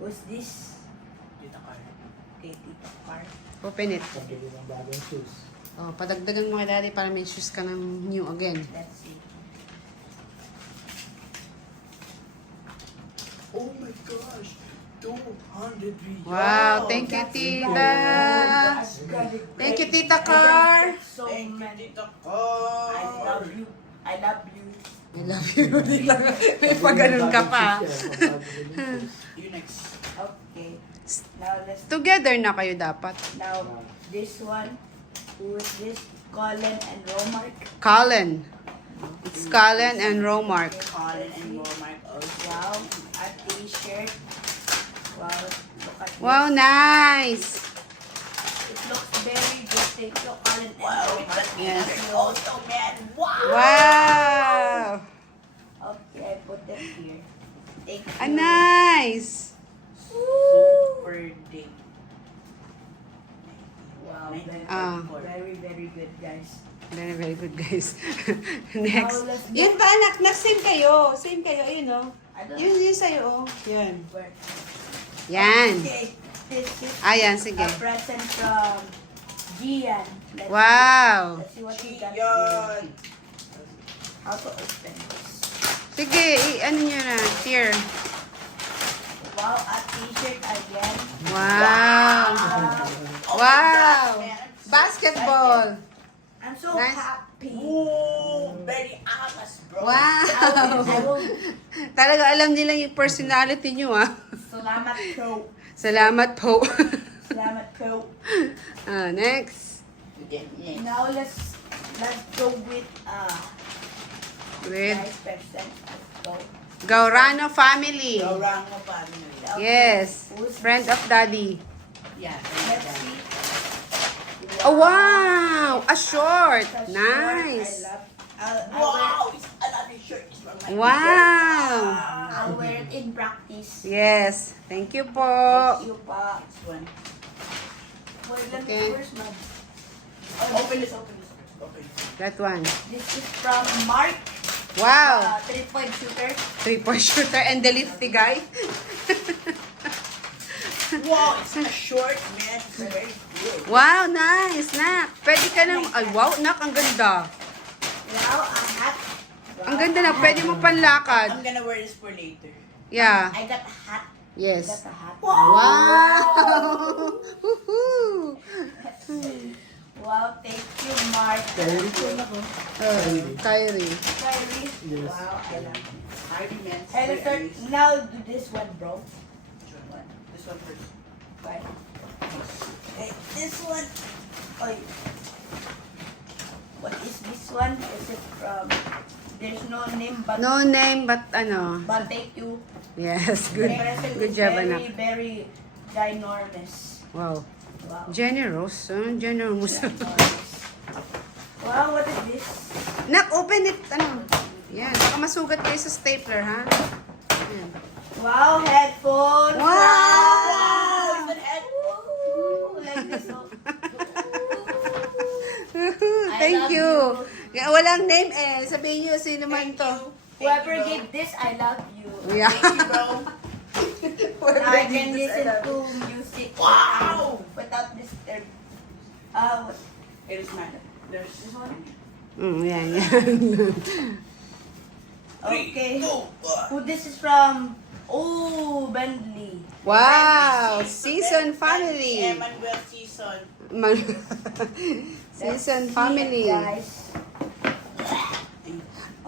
Who's this? Tita Car. Okay, Tita Car. Open it. Pabili ng bagong shoes. Oh, padagdagan mo kay daddy para may shoes ka ng new again. Let's see. Oh my gosh! 200 riyals! Wow, thank you, That's tita. That's good. Thank you, Tita Car. So Thank you, many. Tita Car! I love you. I love you. I love you. May pag-ganun ka pa. You next. Okay. Now let's. Together na kayo dapat. Now this one. Who is this? Colin and Romark. Colin. It's Colin and Romark. Colin and Walmart also. Wow, a t-shirt. Wow, look at Wow, this. nice. It looks very good. Thank you, Colin and Wow, Romark. Yes. also, man! Wow! Wow. Okay, I put it here. Thank you. Nice. Super day. Wow, Ah. very, very good, guys. Very, very good, guys. Next. Now, let's go. Yun ba, anak? Same kayo. Same kayo. Ayun, oh. I don't Yun sa'yo, oh. Yan. where. Yan. Okay, this is Ayan, sige. a present from Gian. Wow. Let's see what he got Yan! here. How to open this. Sige, ano nyo na. Here. Wow, a t-shirt again. Wow. Wow. Basketball. I'm so Nice. happy. Ooh, very amas, bro. Wow. I will Talaga alam nila yung personality nyo, ah. salamat po. Salamat po. Salamat po. Next. Yes. Now let's go with With nice present. Let's go. Gaurano family. Gaurang mo pa rin. Yes. Friend of daddy. Yeah. Let's see. Oh, wow. A short. That's Nice. short. Wow! It's another shirt. It's from my Wow. I'll wear it in practice. Yes. Thank you po. Thank you pa. This one. Wait, let me Okay. first man. Open this, open this. Open this. That one. This is from Mark. Wow. 3-point shooter. 3-point shooter and the lifty guy. Wow, it's a short, man. It's very good. Wow, nice, nak. Pwede ka nang, ay, wow, nak, ang ganda. Now, a hat. Ang ganda na, pwede mo panlakad. I'm gonna wear this for later. Yeah, I got a hat. I yes. got a hat. Wow! Woohoo! Wow, thank you, Mark. Kyrie. Kyrie. Yes. Wow, I love it. Hardy, man. Hey, let's start. Now do this one, bro. This one first. Right. Okay, this one. Oy. What is this one? Is it from? There's no name, but No name, but ano. but thank you. Yes, good. The present Good is job, very, anak. very ginormous. Wow. Wow. Generous. Generous. Ginormous. Wow, what is this? Nak, open it. Ano? Yan. Baka masugat kayo sa stapler, ha? Yan. Wow, headphones. Wow! It's an head. Woo! Like this. Oh. Thank love you. Walang name eh. Sabihin nyo, sino man Thank to. you. Whoever Thank you, gave this, I love you. Yeah. Thank you, bro. Now I can listen to music. Wow! Without disturb. What? It is mine. There's This one? Yan, yan. Okay. 3, 2, 1. Who this is from? Oh, Bentley. Wow! Season family. Emmanuel season. Season Let's see family. it, guys.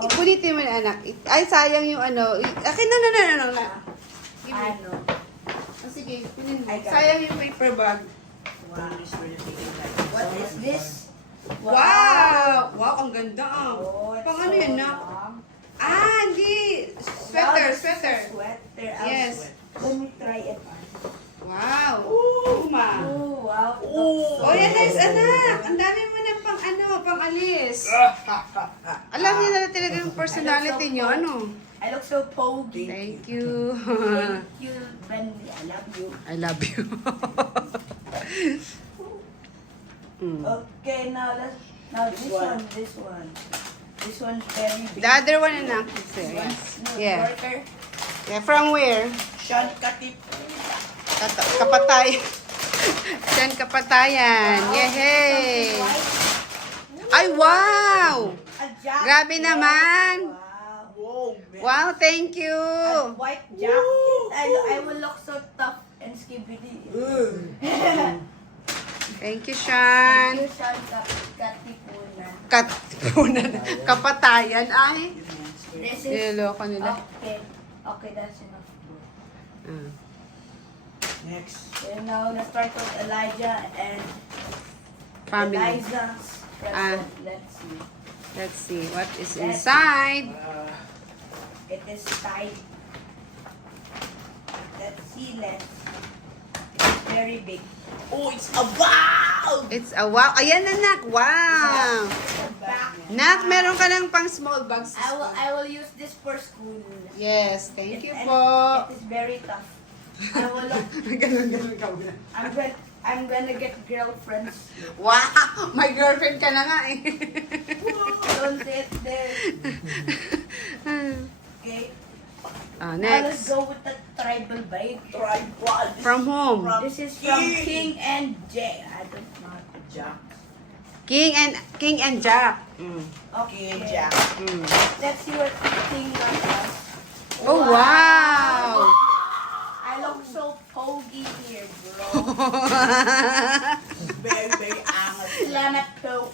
Ikulitin mo na, anak. Ay, sayang yung ano. Akin na. Give me. Ano? Oh, sige, pinin mo. I got Sayang yung paper bag. Wow. This for the taking time. What is this? Wow! Wow, ang ganda ah. Oh, it's Pang ano so yun na? long. Ah, hindi. Wow, Sweater, this is a sweater. Sweater. Yes. Let me try it on. Wow. Ooh, ma. Oh, wow. it Ooh. looks so Oh, yan good. nice, anak. Ang dami mo na pang ano, pang alis. Alam niyo na talaga yung personality niyo, ano? I look so pogy. Thank you. Thank you, Bentley. I love you. I love you. Okay, now this one. This one's very big. The other one, anak. This Yes. one's Yeah. worker. Yeah, from where? Sean Katip. Kapatay. Sean Kapatayan. Yehey! Ay, wow! A jacket. Grabe naman. Wow. Wow, man. Wow, thank you. A white jacket. I will look so tough and skibidi. Thank you, Thank Sean. you, Sean Katipunan. Kapatayan. Ay, This is niloloko nila. okay. Okay, that's enough. Ah. Next. So now let's start with Elijah and Family. Eliza's present. Let's see. Let's see what is inside. It is tight. Let's see. It's very big. Oh, it's a wow! It's a wow. Ayan na, Nak. Wow. Back. Nak, meron ka ng pang small bags. I will use this for school. Yes, thank you And po. It is very tough. I will look. Ganun ka. I'm gonna get girlfriends. Wow! May girlfriend ka na nga eh. Don't say it there. Okay. Ah, Now let's next. go with the tribal bike. Tribal. From whom? This is from King and Jay. I don't know. Jack. King and Jack. Mm. Okay. King Jack. Mm. Let's see what King does. Oh, wow! I look so pogy here, bro. Very, very angas. Salamat po.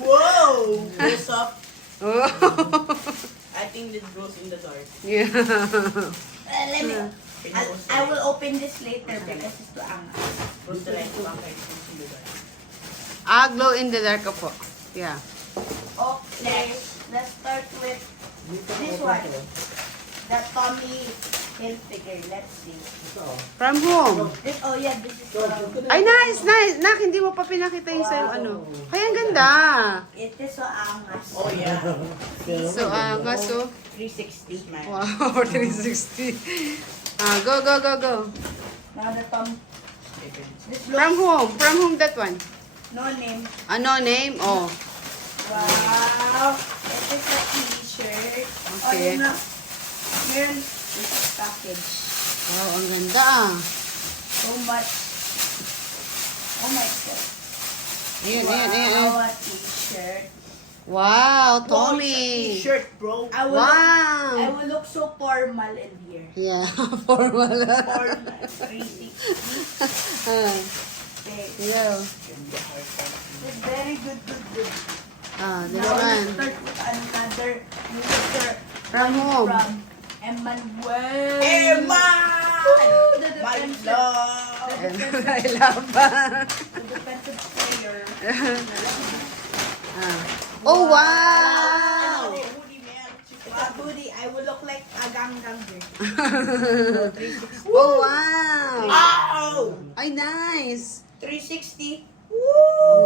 Whoa! What's up? Oh. I think this goes in the dark. Yeah. Let me. I will open this later because it's too angas. Goes the light back. It goes in the dark. Glow in the dark po. Yeah. Okay, let's start with this one. The Tommy Hilfiger. Let's see. From whom? This, oh yeah, this is from. Ay, nice. Nak, hindi mo pa pinakita yung sa'yo ano. Ay, ang ganda. It is so angas. Oh, yeah. So, so. 360, man. Wow, 360. Go. Now the Tom. This From looks whom? From whom that one? no name. Ano name? Oh. Wow. It is a t-shirt. Okay. Oh, no. Here is a package. Wow, ang ganda So much. Oh my god. Ayan. Wow, a t-shirt. Wow, Wow, Tommy. it's a t-shirt, bro. I Wow. will look so formal in here. Yeah, formal. Formal. 360. Okay. Yeah. It's very good. Di Now let's naman. start with another user. From whom? From Emmanuel. Emma! Woo! The My defensive, love! I love. the defensive player. Oh, wow. Hoodie, man. It's a booty. I will look like a ganggang girl. Oh, wow. Ow! Ay, nice. 360.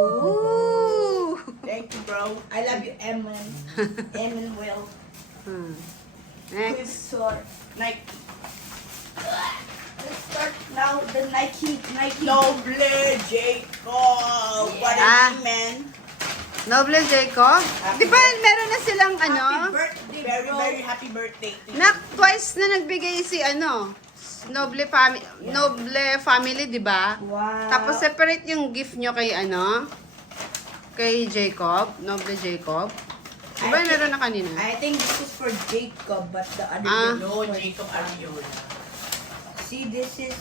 Ooh. Thank you, bro. I love you, Emmanuel. Next. With sword. Nike. Let's start now the Nike. Noble Jacob. What a name, man. Noble Jacob. Di ba meron na silang Happy ano? birthday, Very, bro. very happy birthday to you. Twice na nagbigay si ano, Noble family, di ba? Wow. Tapos separate yung gift nyo kay ano, kay Jacob, Noble Jacob. Di ba meron na kanina? I think this is for Jacob, but the other Ah. one is No, for- Jacob Ariola. See, this is.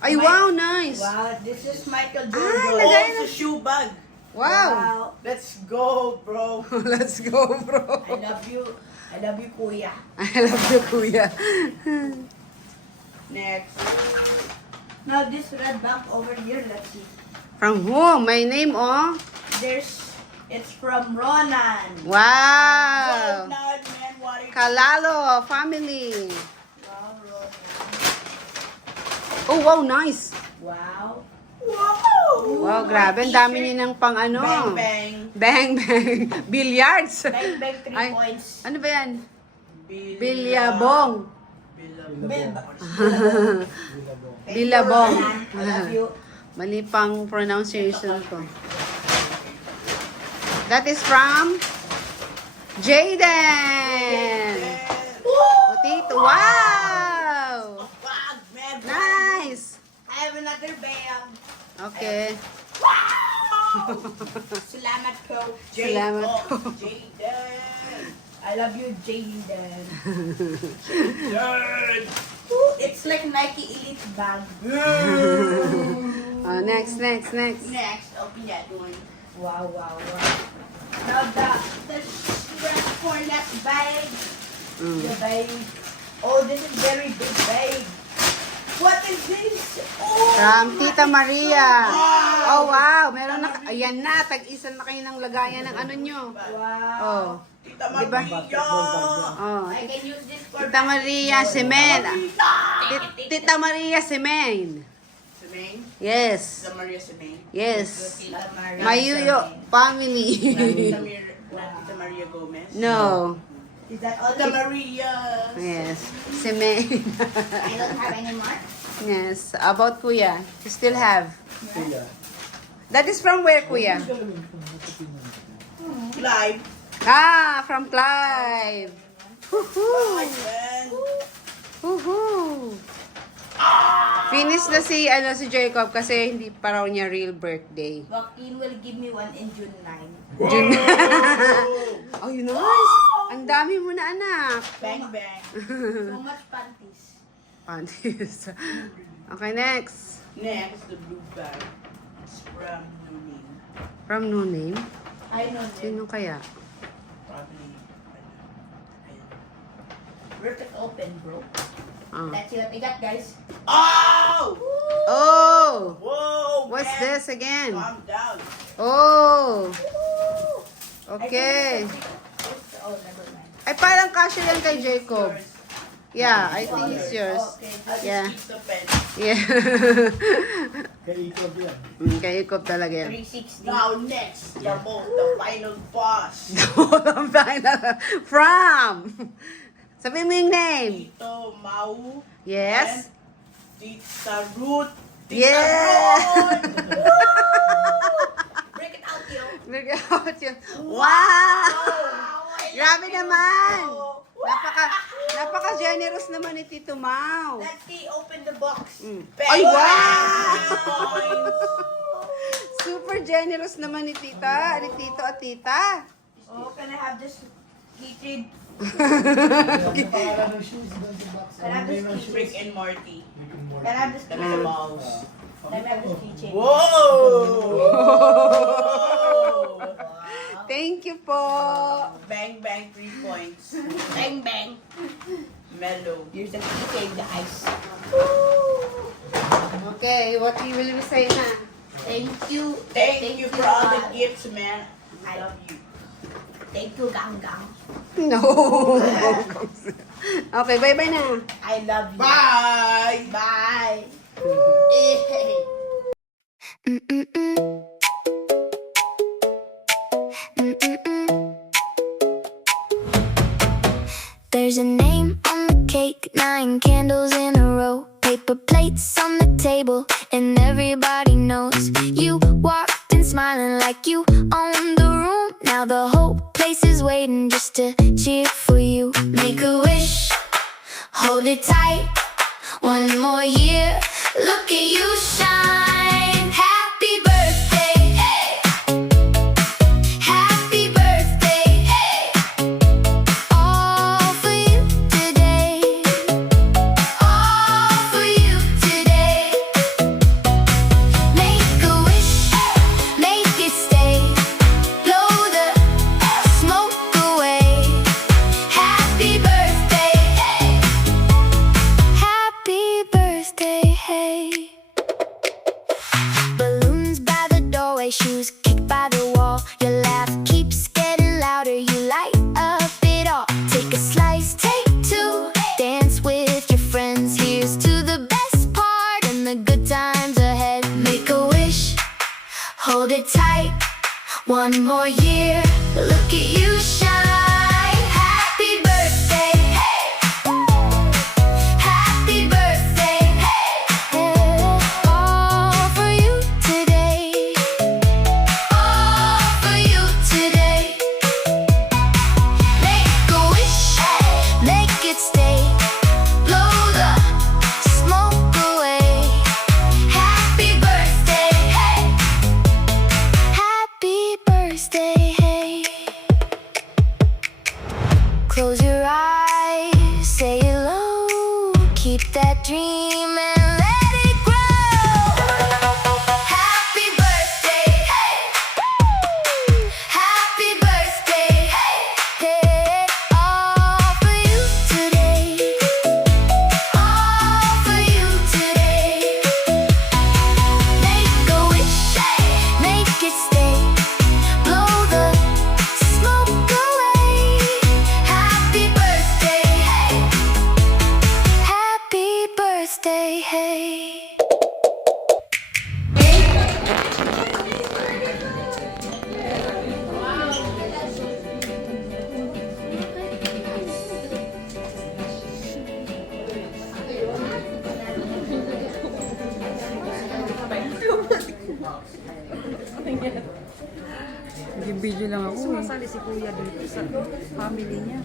Ay, wow, nice. Wow, this is Michael Ah, Jordan. lagay Oh, it's a shoe bag. Wow. Let's go, bro. Let's go, bro. I love you. I love you, Kuya. I love you, kuya. Next. Now this red bag over here, let's see. From whom? My name, oh. It's from Ronan. Wow. Oh, man, what a Kalalo family. Wow, Ronan. Oh, wow, nice. Wow. Wow! Wow, grabe. Ang dami niya ng pang ano. Bang, bang. Bang, bang. Billiards. Bang, bang, 3 Ay, points. ano ba yan? Bil- Bilyabong. Bilabong. I love you. Mali pang pronunciation ko. That is from Jaden. Yes. Oh, Tito. Wow! Bag, man. Nice! I have another bag. Okay. Salamat po. Salamat po. Jaden. I love you, Jaden. Jaden. It's like Nike Elite bag. Oh, next. Next, open that one. Wow. Now the cornet bag. The bag. Oh, this is very big bag. What is this? Oh, From Tita Maria. Oh, wow. Meron na. Ayan na. Tag-isa na kayo ng lagayan ng ano nyo. wow. Oh. Tita Diba? Maria. Oh. I can use this for Tita Maria Semen. Tita Maria Semen. Simeng? Yes. Tita Maria Simeng? Yes. Tita Maria. Mayuyo family. Tita Maria Gomez? No. Is that all? Tita Maria. Yes. Semen. I don't have any more. Yes. About Kuya. You still have. That is from where, Kuya? Live. Ah, from Clive. Woohoo! Ayan. Woohoo! Finish na si Jacob kasi hindi pa raw niya real birthday. Joaquin will give me one in June 9. June. Oh, you nice. Ang dami mo na, anak. Bang bang. So much panties. Panties. Okay, next. Next, the blue bag. It's from Nunin. From no name. I know this. Sino kaya? Probably. Ayan. Rip it open, bro. Oh. Let's see what we got, guys. Oh! Oh! Whoa! What's man. this again? Calm down. Oh! I Okay. think it's- oh, never mind. Ay, parang kasya yan kay Jacob. Yours. Yeah, I think it's yours. Okay, I'll just Yeah. keep the pen. Yeah. Kay Ikob yan. Kay Jacob talaga yan. 360. Now next, the final boss. From! Sabi mo yung name. Tito Mau. Yes. And Tita Ruth. Tita Yeah. Ruth. Break it out, yo. Look out yun. Wow! Grabe naman! Napaka-generous naman ni Tito Mau. Let's see, open the box. Ay, wow! Points. Super generous naman ni Tita, ni Tito at Tita. Oh, can I have this keychain? Ang pangalan ng shoes doon sa box. Can I have this Ang name ng keychain? Rick and Morty. Rick and Morty. Can I have this The keychain? mouse. Can I have this keychain? Whoa! Thank you po. Bang bang 3 points. Bang, bang. Mellow. Here's the keychain, guys. Okay, what will we say na? Thank you. Thank you for all the God. gifts, man. I love you. Thank you, Gang Gang. No. Okay, bye-bye na. I love you. Bye. Bye. There's a name on the cake, 9 candles in a row, paper plates on the table, and everybody knows you walked in smiling like you owned the room. Now the whole place is waiting just to cheer for you. Make a wish, hold it tight, one more year, look at you shine. Happy birthday, hey. Happy birthday, hey. All for you today. All for you today. Make a wish, make it stay. Blow the smoke away. Happy birthday, hey. Happy birthday, hey. Balloons by the doorway, shoes kicked by the wall. Your laugh keeps getting louder, you light up it all. Take a slice, take 2, dance with your friends. Here's to the best part and the good times ahead. Make a wish, hold it tight, one more year, look at you shine. Happy birthday, hey. Happy birthday, hey. All for you today. All for you today. Make a wish, make it stay. keep that dream and let it grow. Happy birthday, hey. Happy birthday, hey. Hey, all for you today. All for you today. Make a wish, make it stay. Blow the smoke away. Happy birthday, hey. Happy birthday, hey. Nag-video lang ako. Sumasali si Kuya dito sa family niya.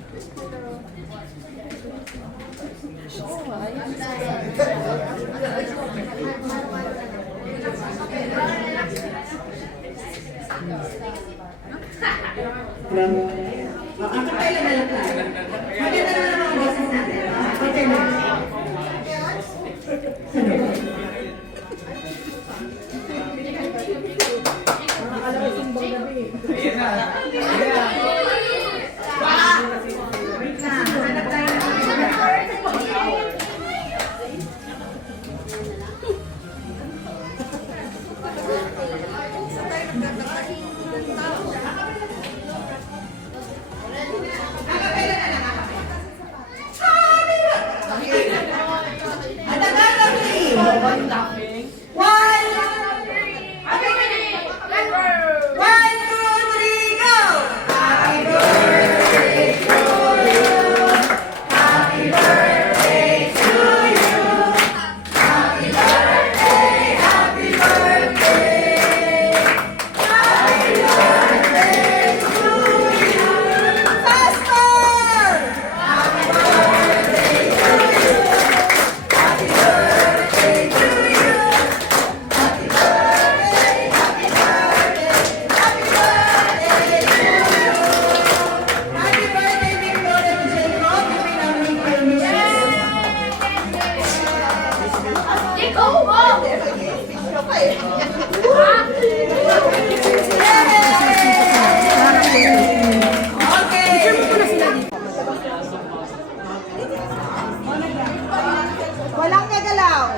Walang gagalaw.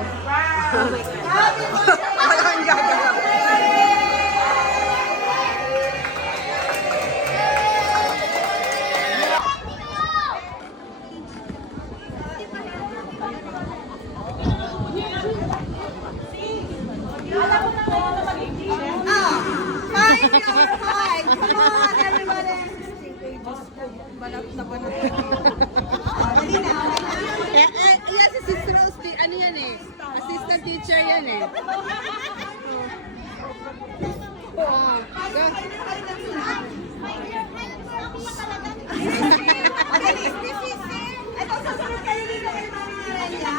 Walang gagalaw. Fine, fine. Come on, everybody. Yan si Sister Rose, ano yan eh? Assistant teacher yan eh. Oh, go. Ito, sasunod kayo dito kay Mami Narenya.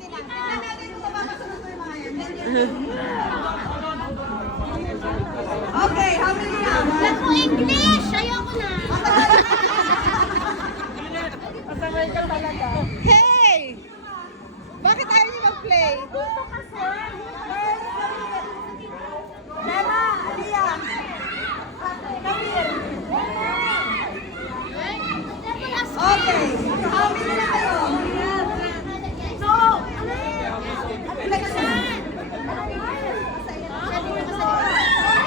Hindi na. Tingnan natin kung makasunod ko yung mga yan. Okay, how many now? Ako English! Ayoko na! Hey! Bakit ayaw niyo mag-play? Mama, Aliyah. Come here. Okay, how many na kayo? No!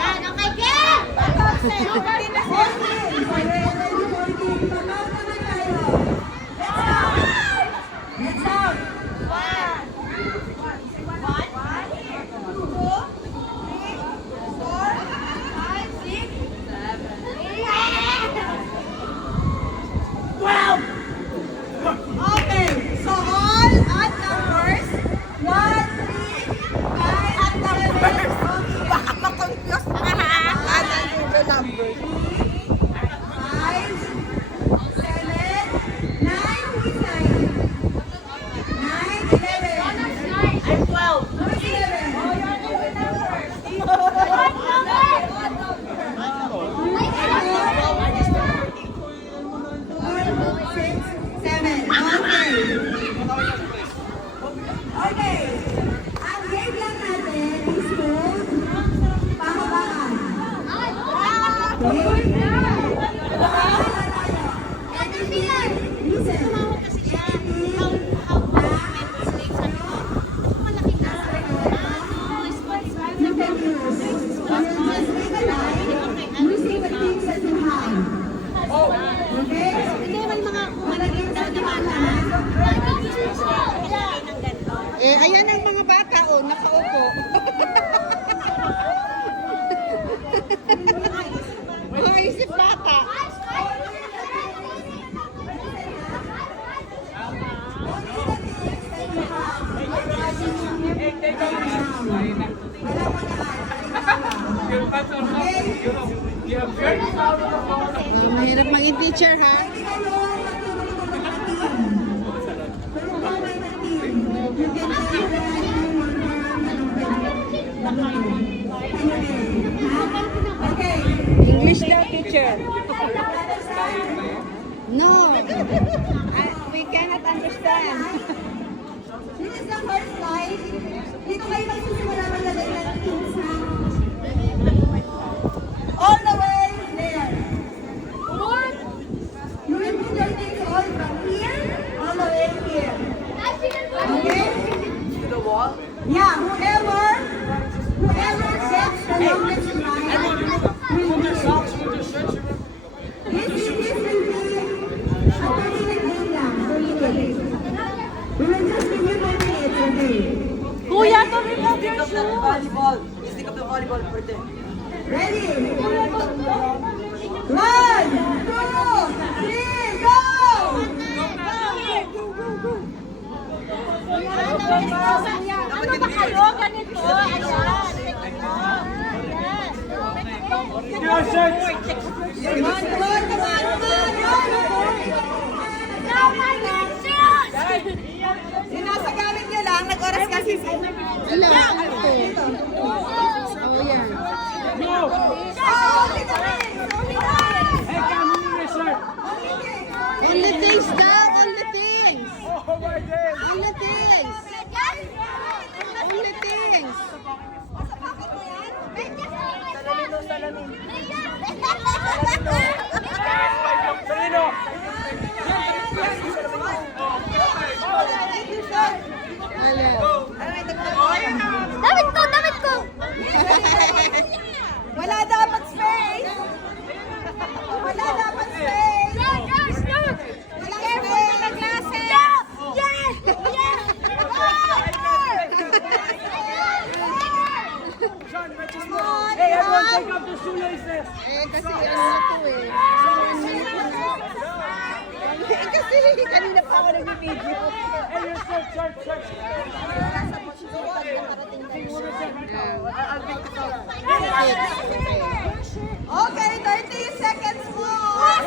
Yan, okay, game! Okay, na 14. Let's go! Okay, so all odd numbers, 1, 3, 5, at numbers. Baka makonfuse ka na. Ano yung numbers? teacher, ha? English daw, teacher. No. We cannot understand. This is the first slide. Dito kayo magsisimula maglagay ng things na all the way there. What? You will put your things all from here, all the way here. Okay? To the wall? Yeah, whoever gets the longest line will do it. This will be a 30-minute game lang. 30 minutes. We will just give you 10 minutes a day. Kuya, to remove your shoes. Volleyball. Stick up the volleyball for them. Ready? 1, 2, 3, go! Ano ba kayo? Ganito. Ayan. Sinasagamit niyo lang, nag-oras kasi sa... Hello. Oh, yeah. Only things, Dad. Only things. Only things. Only things. Damit ko! Wala dapat space! Wala dapat space! Wala space! Hey, everyone take off their shoelaces. Eh, kasi ano to eh. Kasi kanina pa ako nag-video. Hey, your shirt. Okay, 30 seconds more!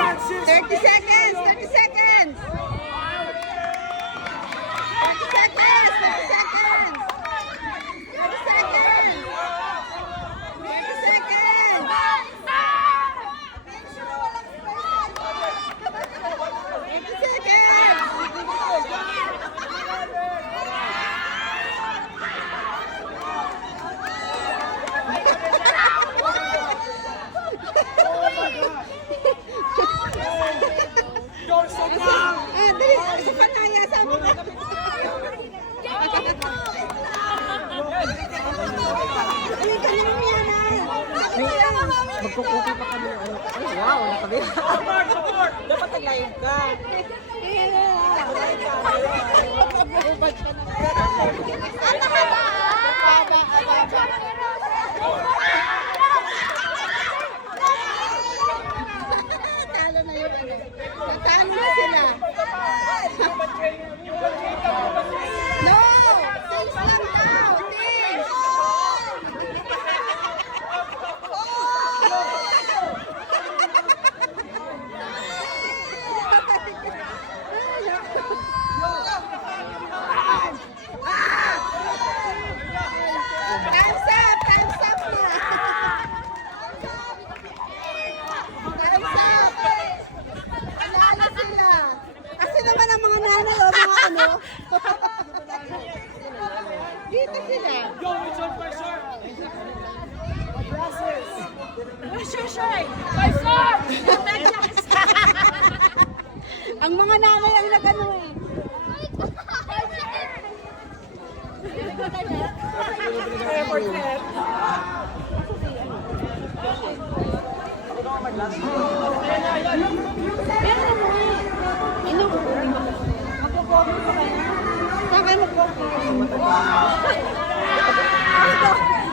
30 seconds! 30 seconds! 30 seconds! 30 seconds! 30 seconds! 30 seconds! Make sure walang space! 30 seconds! Ah, dali, isa pa na, yasa mo na. Ay, kanina mo yan ah. Magkukuki pa kami. Ay, wow, nakabit. Support! Dapat nag-live ka. Talo na yun. Natalo na sila. No! Things lang daw! Things! Time's up! Time's up na! Time's up! Lalo sila! Kasi naman ang mga nanay o mga ano. Dito sila. Yo, it's on my shirt. Where's your shirt? Ang mga nanay ang nag-ano eh.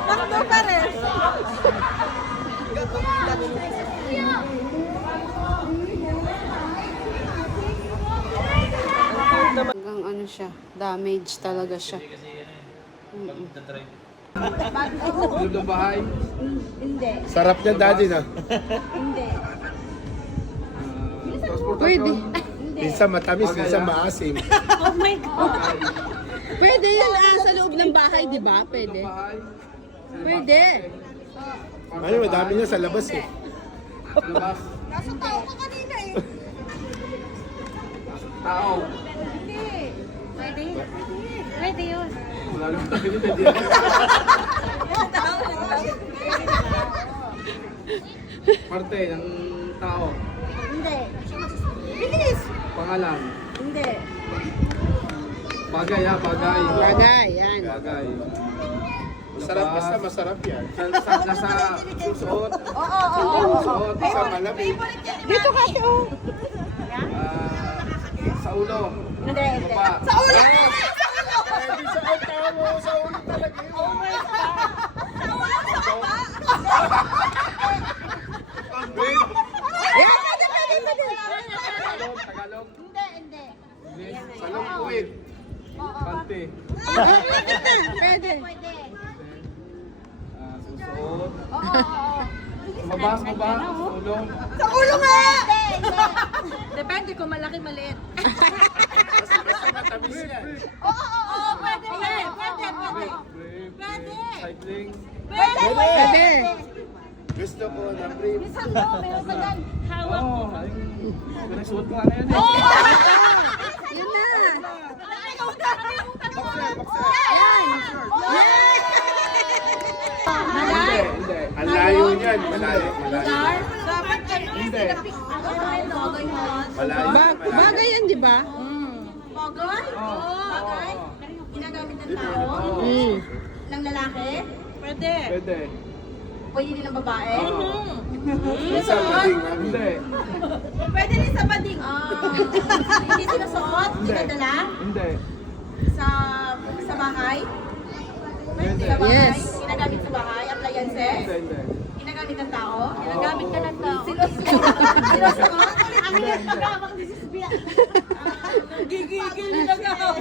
Takbo pa rin! Hanggang ano siya, damage talaga siya. Tulog ng bahay. Hindi. Sarap niya, daddy, na. Hindi. Pwede. Minsan matamis, minsan maasim. Oh my God. Pwede yan sa loob ng bahay, di ba? Pwede. Pwede. Ano, madami niya sa labas eh. Labas. Nasa tao ka kanina eh. Tao. Pwede. Pwede yun. Wala naman tayo dito. Parte ng tao. Hindi. Bilis. Pangalan. Hindi. Bagay bagay. Bagay, yan. Bagay. Masarap, basta masarap yan. Nasa susuot. Oo. Susuot. Sa malamig. Dito kasi, oh. Sa ulo. Hindi. Baba. Sa ulo! Yan, pwede. Tagalog. Hindi. Salong kuwit. Pante. Pwede. Susuot. Mabas mo ba? Sa ulo. Sa ulo nga! Depende kung malaki, maliit. Basta matamis yan. Oo, pwede. Pwede. Cycling. Pwede. Gusto ko ng brief. Hawak mo. Oh, ayun. Nagsuot ko nga yun eh. Yun na. Boxer. Hindi. Ang layo niyan. Malayo. Dapat Hindi. Malayo. Bagay yan, di ba? Pogol? Oo. Ginagamit ng tao? Mm. Ng lalaki? Pwede. Pwede. Pwede din ng babae? Minsan mading namin. Hindi. Pwede rin sa bading. Hindi sinusuot? Hindi. Dinadala? Hindi. Sa bahay? Pwede. Sa bahay? Yes. Ginagamit sa bahay? Appliances? Hindi. Ginagamit ng tao? Ginagamit ka ng tao? Ang hirap magawak ni Sisbia. Gigigil na nagawak.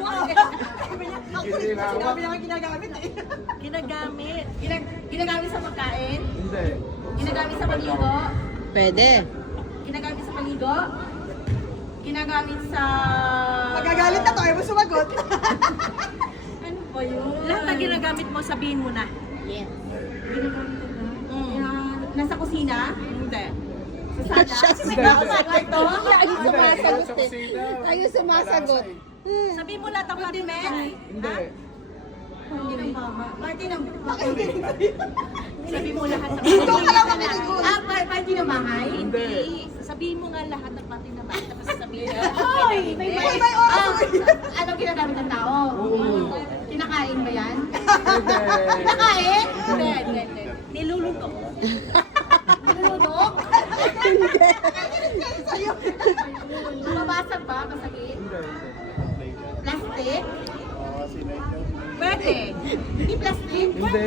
Sinabi niya ginagamit eh. Ginagamit. Ginagamit sa pagkain? Hindi. Ginagamit sa paligo? Pwede. Ginagamit sa paligo? Ginagamit sa... Magagalit na to, ayaw mo sumagot. Ano ba yun? Lahat na ginagamit mo, sabihin mo na. Yes. Nasa kusina? Hindi. Sa sala? Hindi. Sa kwarto? Lagi sumasagot Sa eh. kusina. Lagi sumasagot. Sabihin mo lahat ng partimen? Hindi. Party ng bahay. Sabihin mo lahat ng Dito ka lang mamigulo. party ng bahay? Hindi. Sabihin mo nga lahat ng party ng bahay. Tapos sabihin mo. May oras. Ano ginagamit ng tao? Kinakain ba yan? Pwede. Kinakain? Hindi. Niluluto. Niluluto? Mabasag ba? Masakit? Plastic? Pwede. Hindi plastic? Hindi.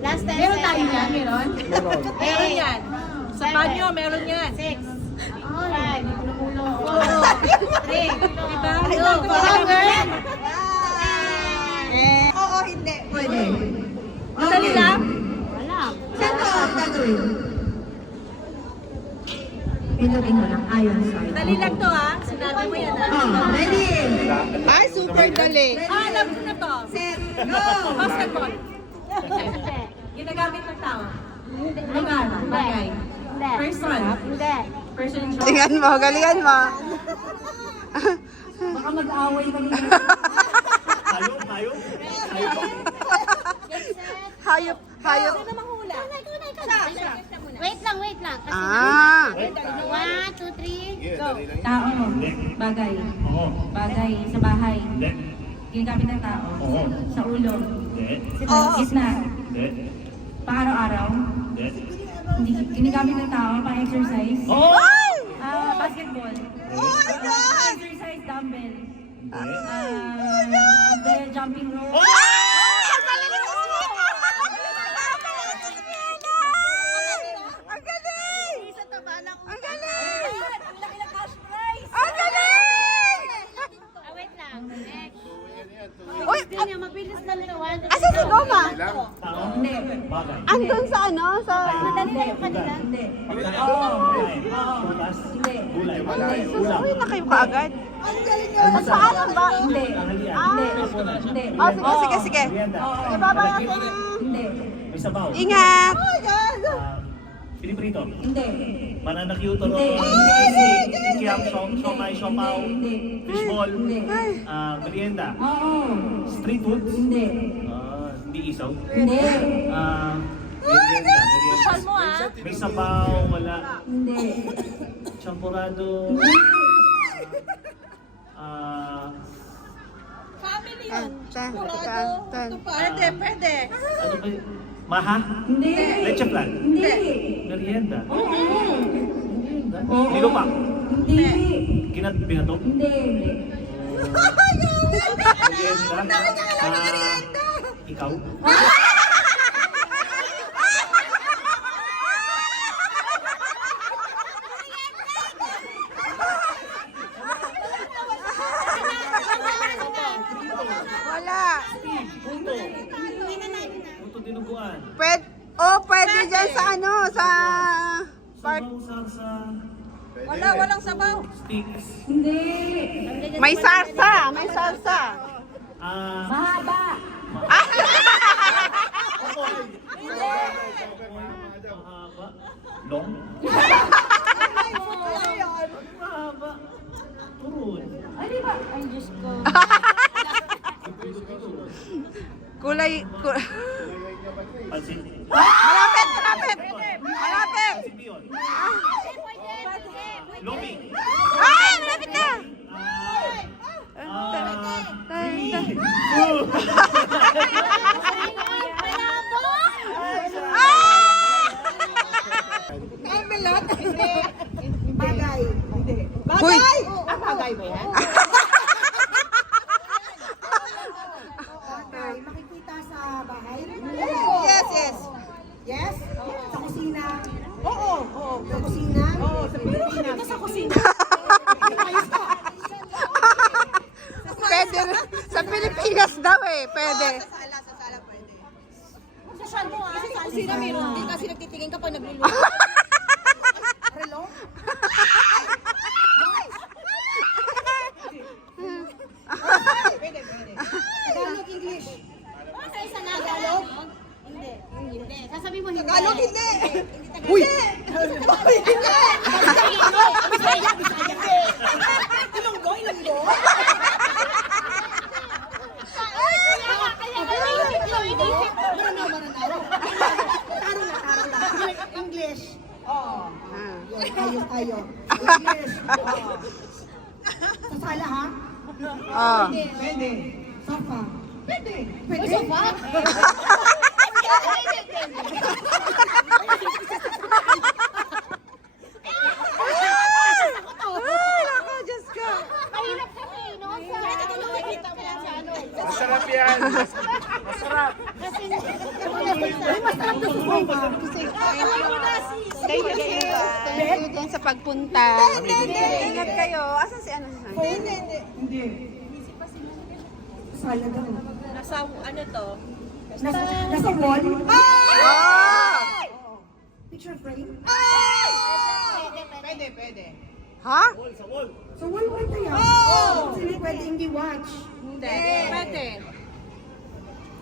Plastic? Meron tayo yan? Meron? Meron. Meron yan. Sa banyo, meron yan. 6. 5. 4. 3. Diba? Oo, hindi. Pwede. Madali lang? Saan ka ang gagawin? Pinutin mo lang ayon sa'yo. Madali lang to ha. Sinabi mo yan ha. Ready? Ay, super dali. Alam ko na to. Set, go! Basketball. Ginagamit ng tao. Lugar. Bagay. Person. Person in charge. Galingan mo, galingan mo. Baka mag-away kami. Hayop, hayop. Sino manghula? Wait lang. Kasi Ah. 1, 2, 3. Tao, bagay. Bagay sa bahay. Ginagamit ng tao. Sa ulo. Sa gitna. Pang-araw-araw. Hindi ginagamit ng tao pang exercise. Basketball. Exercise dumbbell. The jumping rope. Ang galing! Ang galing! Wait lang. Next. Uy! Hindi niya, mabilis lang ito. 1, 2, Asa si Goma? Lang. Hindi. Bagay. Andun sa ano? Sa... Hindi. Hindi. Butas. Hindi. Gulay. Ulam. Uy, na kayo kaagad. Ang galing nyo. Paano ba? Hindi. Tanghalian. Hindi. Oh, sige, sige, sige. Merienda. Ibaba natin. Hindi. May sabaw. Ingat! Piniprito. Hindi. Mananakyuto ro. Kikiam, siomay, siopaw. Hindi. Fishball. Hindi. Merienda. Oo. Street foods. Hindi. Hindi isaw. Hindi. Merienda. Sal mo May sabaw, wala. Hindi. Champurado. Family Tan, tan, tan. Pwede, pwede. Ano ba yun? Maha? Hindi. Leche plan. Hindi. Merienda. Oo. Nilupak. Hindi. Binato. Hindi. Merienda. Ikaw? Wala. Punto. Punto dinuguan. Pwede dyan sa ano, sa... Part. Sabaw, sarsa. Walang sabaw. Sticks. Hindi. May sarsa, may sarsa. Mahaba. Mahaba. Long? Mahaba. Turun. Ano ba? Ay, Diyos ko. Kulay... Pansin. Malapit, malapit! Malapit! Pansin yun. Lomi. Ay, malapit na! Three. Camelot. Bagay. Hindi. Uy! Bagay ba yan? Bagay. Makikita sa bahay? Yes, yes. Yes? Sa kusina? Oo. Sa kusina? Oo, sa Pilipinas. Sa kusina. Pwede. Sa Pilipinas daw eh. Pwede. Sa sal mo Sa kusina meron. Hindi kasi nagtitingin ka pag nagluluto. Relo? Tagalog, English. Sa isa na. Tagalog? Hindi. Hindi. Sasabihin mo hindi. Tagalog, hindi. Uy! Ilonggo, Ilonggo. Tarong na. English. Oo. Yun, tayo. English. Oo. Sa sala, ha? Oh. Pwede. Sofa. Pwede. Pwede. Ay, ako, Diyos ko. Mahirap kami, no? Masarap yan. Masarap. Thank you dyan sa pagpunta. Ingat kayo. Asan si ano? Hindi. Sala daw. Nasa ano to? Nasa wall. Oh! Picture frame. Pwede. Ha? So wall kaya? Sino pwede hindi watch? Hindi. Pwede.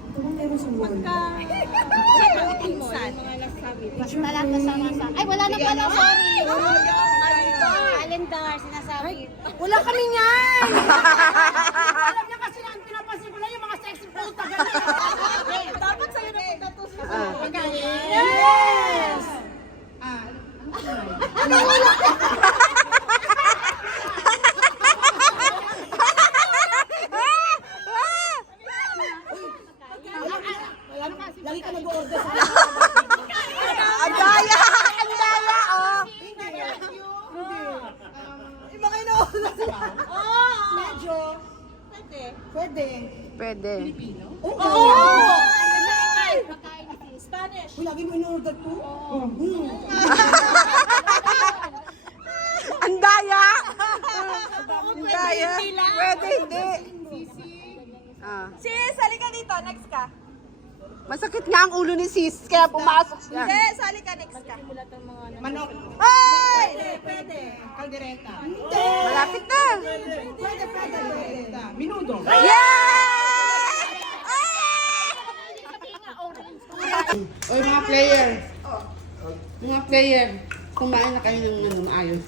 Ito bang meron sa wall? Pinsan. Basta lang kasama sa... Ay, wala na pala, sorry. Calendar, sinasabi. Wala kami niyan! Alam niya kasi na ang pinapansin ko lang yung mga sexy puta. Dapat sa'yo na punta to sa Yes! Lagi ka nag-order sa Ang daya! Ang daya! Oh! Yung mga ino-order sila. Medyo. Pwede. Pwede. Oo! Spanish. Uy, lagi mo in-order to? Ang daya! Ang daya! Pwede, hindi. Ah. Sis, halika dito. Next ka. Masakit nga ang ulo ni sis, kaya pumasok siya. Hindi, sali ka, next ka. Manok. Ay! Pwede. Kaldereta. Hindi. Malapit na. Pwede. Minudo. Oy, mga player. Mga player, kumain na kayo ng ano, maayos.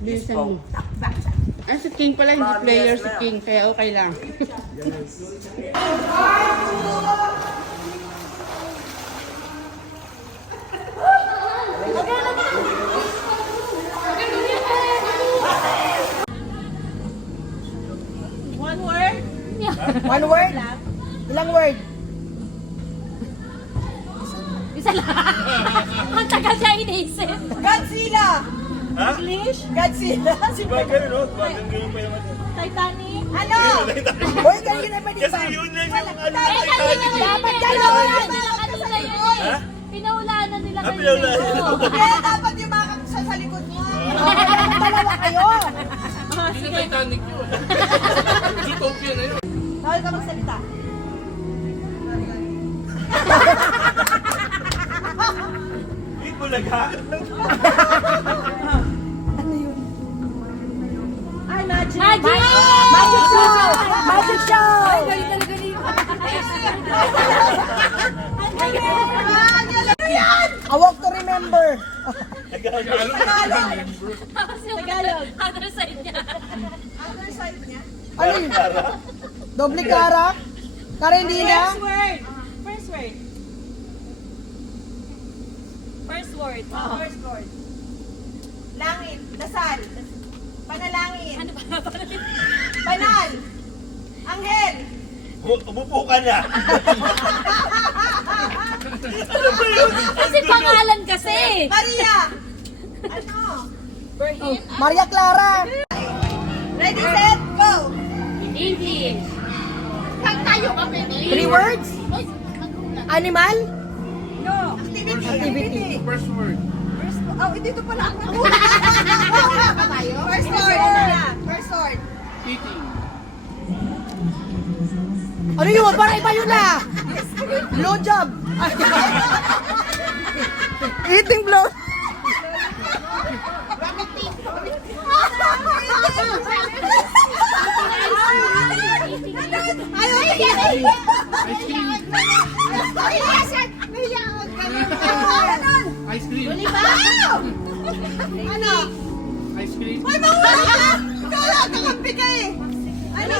Bilisan mo. Ah, si King pala, hindi player si King, kaya okay lang. One word? One word? Ilang word? Isa lang. Ang tagal siya iniisip. Godzilla! English? Godzilla? Titanic. Ano? Uy, kanina pa di ba? Kasi yun lang yung ano. Dapat Pinaulaan kanina nila kanina yun eh. Pinaulaan na nila kanina pinaulaan. yun. Kaya dapat yung mga sa likod mo. Dalawa kayo. Hindi na Titanic yun. Zootopia na yun. Bawal ka magsalita. Hindi ko naghahanap ng Ay, magic! Magic! Magic show! Magic show! A walk to remember. Tapos yung other side niya. Other side niya? Ano yun? Doble kara? Karendina? First word. First word. First word. First word. Langit. Dasal. Panalangin. Ano ba? Banal. Anghel. Umupo ka na. Kasi pangalan kasi. Maria. Ano? Berhin. Maria Clara. Ready, set, go. English. Kang tayo ka, baby. 3 words? Oy, magulat. Animal? No. Activity. First word. Oh, dito pala ako. First word. First word. Eating. Ano yun? Para iba yun na. Blow job. Eating blow. Ice cream. Ano? Ice cream. Ay, mawala ka! Kala, kakampi ka eh! Ano?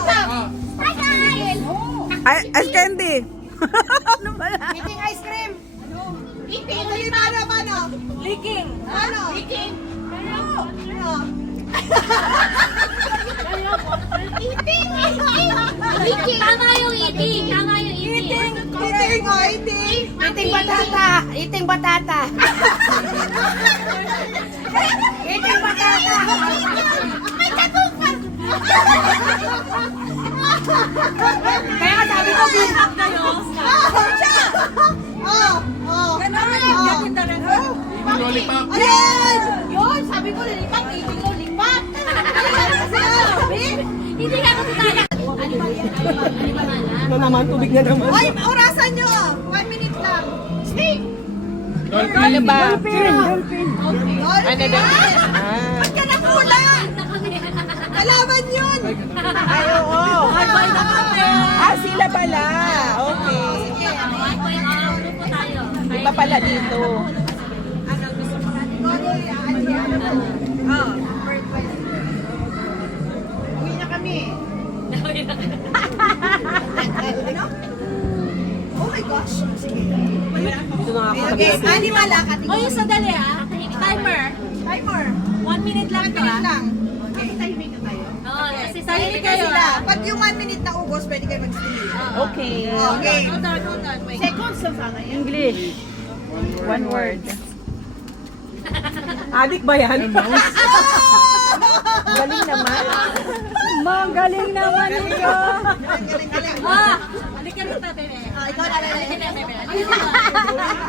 Ah, Ice candy! Ano ba yan? Eating ice cream! Eating. Paano? Licking. Ano? Licking. Ano? Licking. Tama yung eating. Tama yung eating. Eating o eating? Eating batata. Eating batata. Eating batata. May katupan! Kaya sabi ko, stop na yun. Ganun. lollipop. Ayan! Yun, sabi ko, lilipat. Eating lollipop. Hindi ka kasi tayo. Animal yan. Animal na. Ano naman? Tubig na naman. Ay, orasan nyo! 1 minute lang. Snake! Dolphin. Ano ba? Dolphin. Ano ba? Ba't ka nakulang? Kalaban yun! Ay, oo. Hardball na kami. Ah, sila pala. Okay. Sige, one point grupo tayo. Iba pala dito. Ano gusto mo? Oh. Uwi na kami. Ano? Oh my gosh. Sige. Okay, animal lang. O yung sandali ah. Timer. Timer. 1 minute lang 1 to minute ah. lang. Okay, tahimik na tayo. Oo, kasi Tahimik tahimik na kayo sila. ah. Pag yung 1 minute na ubos, pwede kayo mag-stay. Okay. Okay. Hold on. Wait. Seconds lang sana yan. English. One word. Adik ba yan? Galing naman. Magaling naman ito. Galing. Ah, halika rito, Bebe. Ikaw na lang. Halika na, Bebe.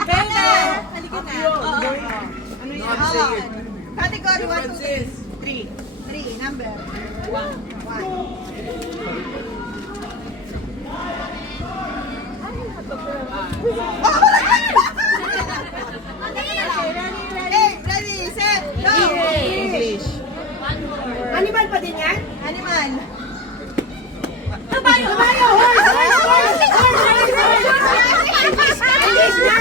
Bebe! Halika na. Ano yan? Category 1, 2, 3. 3, number. 1. Ready, set, go! English. Animal pa din yan? Animal. Kabayo! Kabayo! Horse! English nga!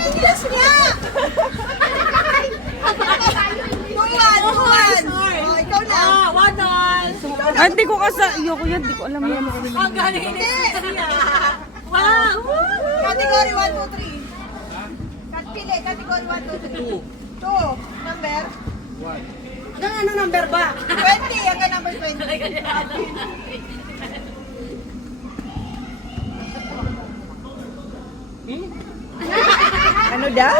English nga! Tuwan! Oh, ikaw na. Ay, hindi ko kasi, ayoko yan, hindi ko alam yan. Ang galing ni Cecilia. Wow! Category 1, 2, 3. Pili, category 1, 2, 3. 2. Number? 1. Hanggang ano number ba? 20. Hanggang number 20. Ano daw?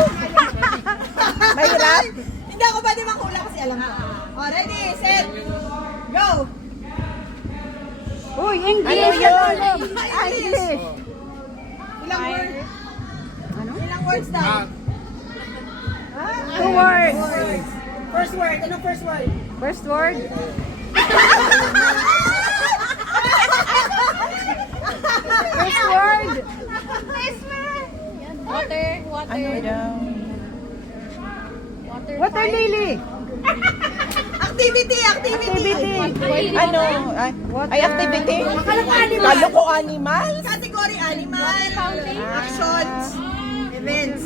Mahirap? Hindi ako pwede makula kasi alam ko. Oh, ready, set, go! Uy, English! English! Ilang words? Ano? Ilang words daw? 2 words. First word. Anong first word? First word? First word? Water. Ano daw? Water lily. Activity. Ano? Ay, activity? Kalo ko animal? Category animal, actions, events.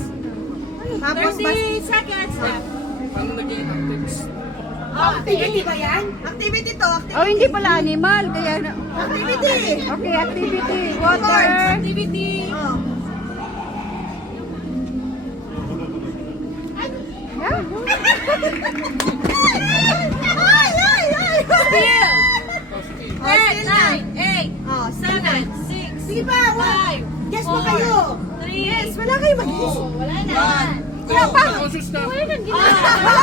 Tapos 30 seconds left. activity ba yan? Activity to, Oh, hindi pala animal. Kaya na... activity. Okay, activity. Water. Activity. Oh. Still. Oh, 10, still na. 9, 8, Oh, 7, 6, Sige pa, 5, Guess mo kayo. 3, Yes, wala kayo mag-guess. Wala na. Walang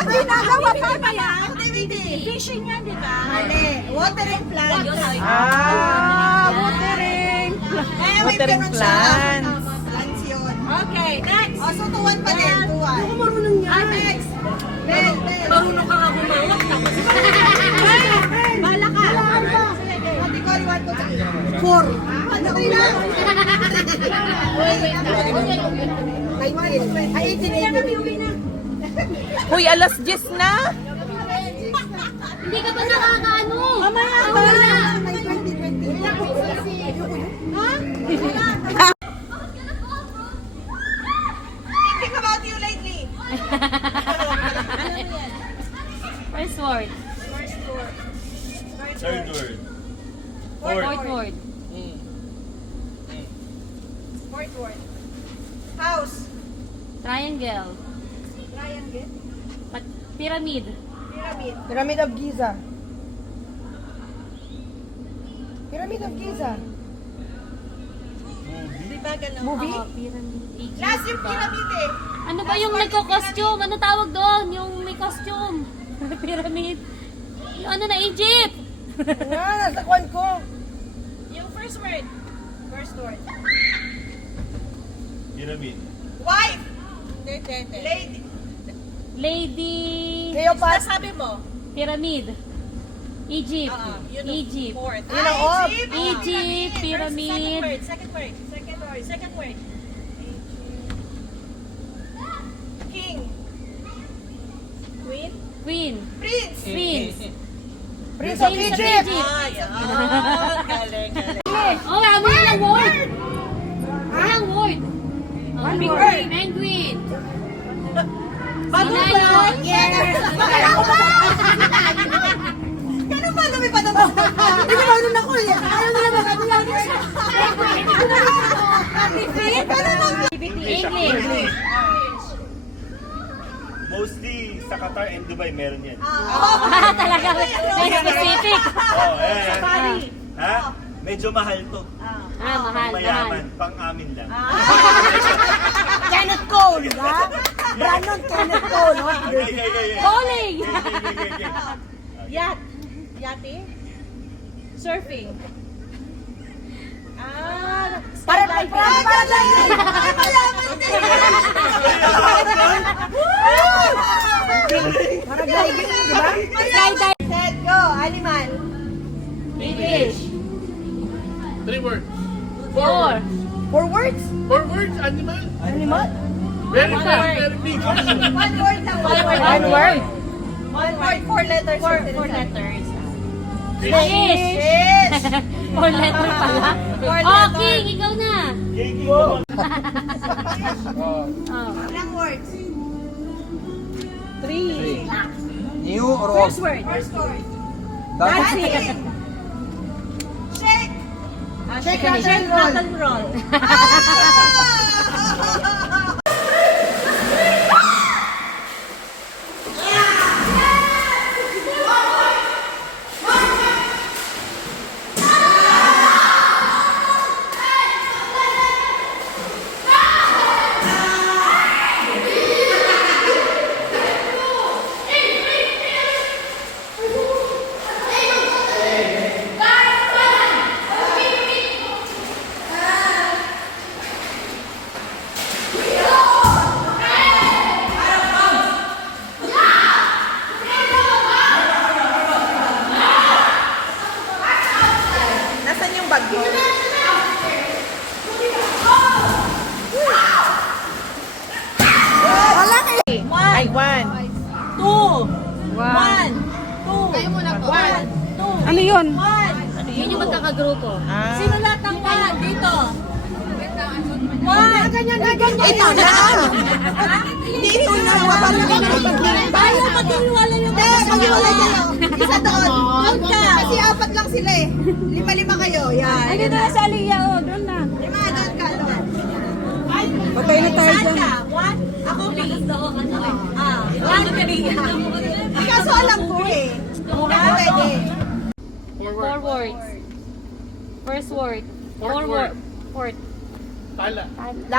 ginagawa pa yan. Activity. Fishing yan, di ba? Mali. Watering plants. Watering. Eh, may Watering ganun siya. plants. Tama, plants yun. Okay, next. Oh, so tuwan pa din, tuwan. Ako marunong yan. Next. Bell. Marunong ka nga humawak. Tapos Bala ka. Category 1, 2, 3. 4. Ano kayo lang? Ay, 18. Uy, alas 10 na. Hindi ka pa nakakaano. Mamaya pa. May 20. Ha? Thinking about you lately. First word. Third word. Fourth word. Fourth word. House. Triangle. Triangle. Pyramid. Pyramid. Pyramid of Giza. Pyramid of Giza. Movie? Oo, pyramid. Egypt, Last yung diba? pyramid eh. Ano ba yung nagko-costume? Ano tawag doon? Yung may costume. Pyramid. Yung ano na, Egypt. Nga, nasa kwan ko. yung first word. First word. Pyramid. Wife. Lady. Lady. Lady. Cleopat. Sabi mo? Pyramid. Egypt. Yun ang Egypt. fourth. Egypt, pyramid. Second word. King. Queen. Queen. Prince. Prince. Prince of Egypt. Galing. Oh, mo ilang word. Ilang word. Penguin. Penguin. Lion. Yes. Ganun ba? Lumipad ako. Hindi ko marunong ako eh. Ayaw nila ba? Ano yan? English. Mostly sa Qatar and Dubai meron yan. Talaga. May specific. Oh, Ha? Medyo mahal to. Mahal. Mayaman. Pang-amin lang. Kenneth Cole, ha? Brandon Kenneth Cole, no? Okay. Bowling. Yate. Surfing. Para mayaman din. Para gliding, di ba? Skydiving. Set, go. Animal. English. 3 words. 4. 4 words? 4 words, animal. Animal? Very fast, very big. 1 word na. 1 word. 1 word. 1 word. 4 letters. 4 letters. Fish. Yes! 4 letter pala. 4 Oh, letters. King, ikaw na. Oh. Oh. Ilang words? 3. New or old? First word. First word. Dancing. Shake! Shake, rattle, roll. Nasaan yung bag mo? Ay, 1. 2! 1! 2! Kayo muna po. 1! Ano yun? 1! Yun yung magkakagrupo. Sino lahat ng 1? Dito! 1! Ganyan. Ito na! Dito na! Paano maghiwala yung maghiwala kayo? Isa doon! Doon ka! Kasi 4 lang sila eh. 5 kayo. Yan. Ay, dito na sa Aliyah. Oh, doon na. 5 doon ka. Doon. Patay na tayo Saan dyan. ka? 1? Ako 1 kanina. Kaso alam ko eh. Pwede. 4 words. First word. 4 Fourth word. word. Fourth. Pala.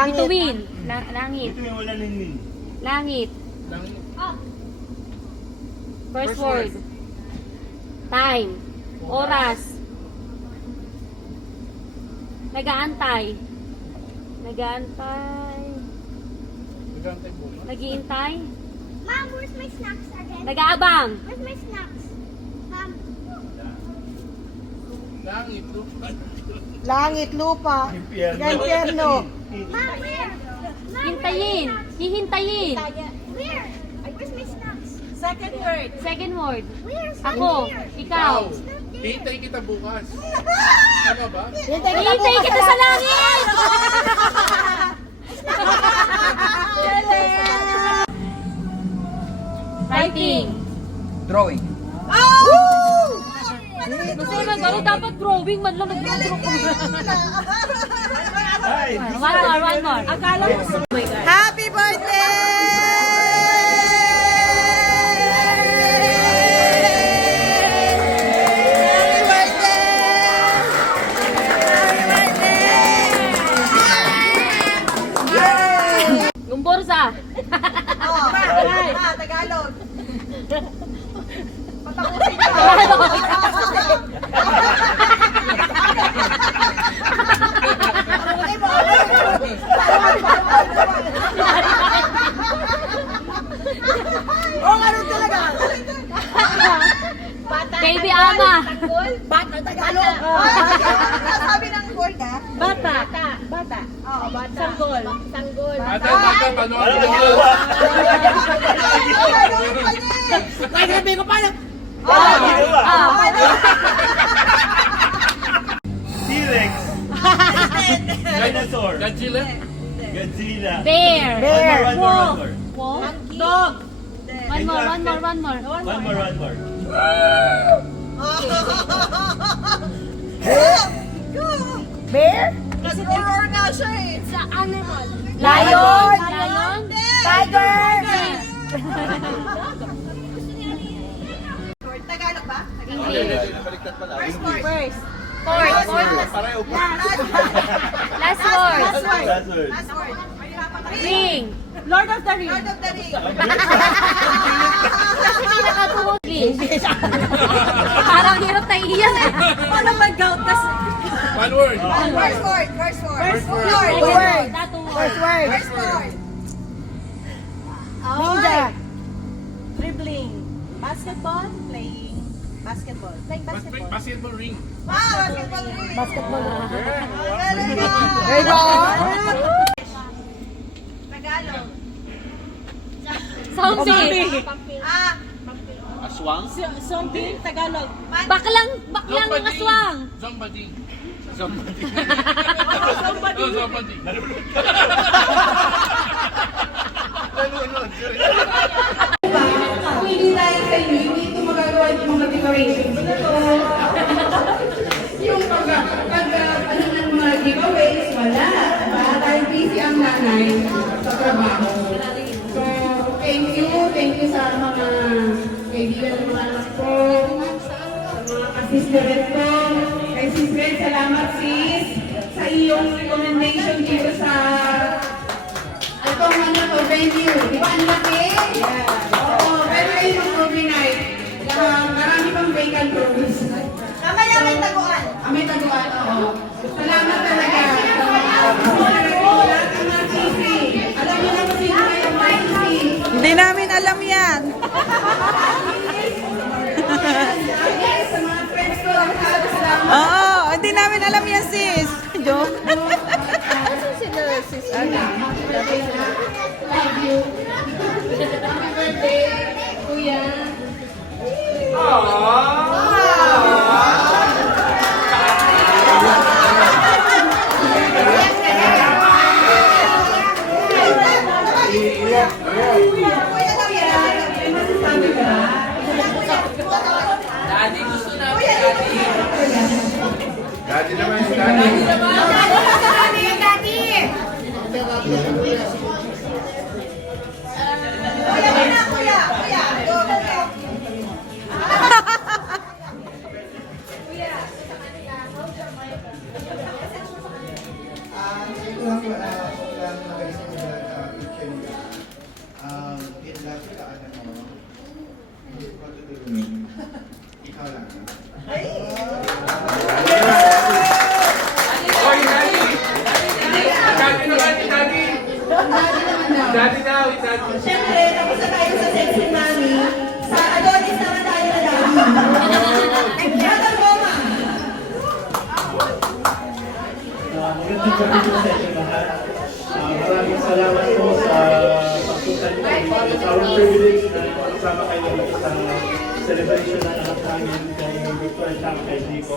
Bituin. Langit. Ito yung wala ningning. Langit. Langit. First First word. word. Time. Oras. Nag-aantay. Nag-aantay. Nagantay bukas. Nag-iintay. Mom, where's my snacks again? Nag-aabang. Where's my snacks? Mom. Langit, lupa. Langit, lupa. Impyerno. Mom, where? Mom, Hintayin. Hihintayin. where? Where's my snacks? Second word. Second word. Where's Ako. Ikaw. Hintay kita bukas. Tama ba? Hihintay kita sa langit! Writing. Drawing. Gusto mo gano'n, dapat drawing man lang. Ay! One more. Akala mo Happy birthday! Happy birthday! Happy birthday! Yung borsa. Oh, Tagalog. Patakusin ka. Oh, ano talaga? Baby ama. Bata, Tagalog. Sabi ng gold, ha? Bata. Oo, bata. Sanggol. Bata, panoorin mo. Ay, grabe ko paano. T-Rex. Dinosaur. Godzilla. Godzilla. Bear. One more. Dog. One more. One more. Bear? Kasi roar nga siya eh. Sa animal. Lion. Lion. Tiger! Tagalog ba? English. Baliktad pala. First word. Fourth. Pareho pa. Last word. Last word. Last word. Mahirapan ka. Ring. Lord of the Rings. Lord of the Rings. Hindi nakatuhod. English. Parang hirap na iyan eh. Paano mag-gout? Tas, One word. First word. First word. First word. First word. word. That word. first word. First word. Ninja. Dribbling. Basketball. Playing. Basketball. Like basketball. Basketball ring. Basketball ring. Basketball. Galing na. There you go. Tagalog. Zombie. Aswang? Zombie, Tagalog. Baklang ng aswang. Zombie. Zombie. Zombie. Kung hindi tayo sa inyo, hindi ito magagawa yung mga decorations na to. Yung ano ng mga giveaways, wala. Diba? Dahil busy ang nanay sa trabaho. So, thank you sa mga kaibigan ng mga anak ko, sa mga kasisterin ko. Kay Sis Red, salamat sis sa iyong recommendation dito sa itong ano to, venue. Di ba ang laki? Oo, pero yung overnight. Marami pang vacant rooms. Mamaya may taguan. May taguan, oo. Salamat talaga. Lahat ng mga sisi. Alam niyo na kung sino kayo mga sisi. Hindi namin alam yan. Sa mga friends ko, lahat salamat. Oo, hindi namin alam yan, sis. Joke. Love you. Happy birthday, Kuya. Kuya daw yan. May masasabi ka? Daddy, gusto na. Daddy naman si Daddy. Ikaw lang. Daddy now, daddy. Siyempre, tapos na tayo sa sexy mami. Sa Adonis naman tayo na dami. Brother Goma. Magandang gabi po sa inyo lahat. Maraming salamat po sa pagpunta niyo. It's our privilege na makasama kayo dito sa celebration ng anak namin kay Victor at saka kay Nico.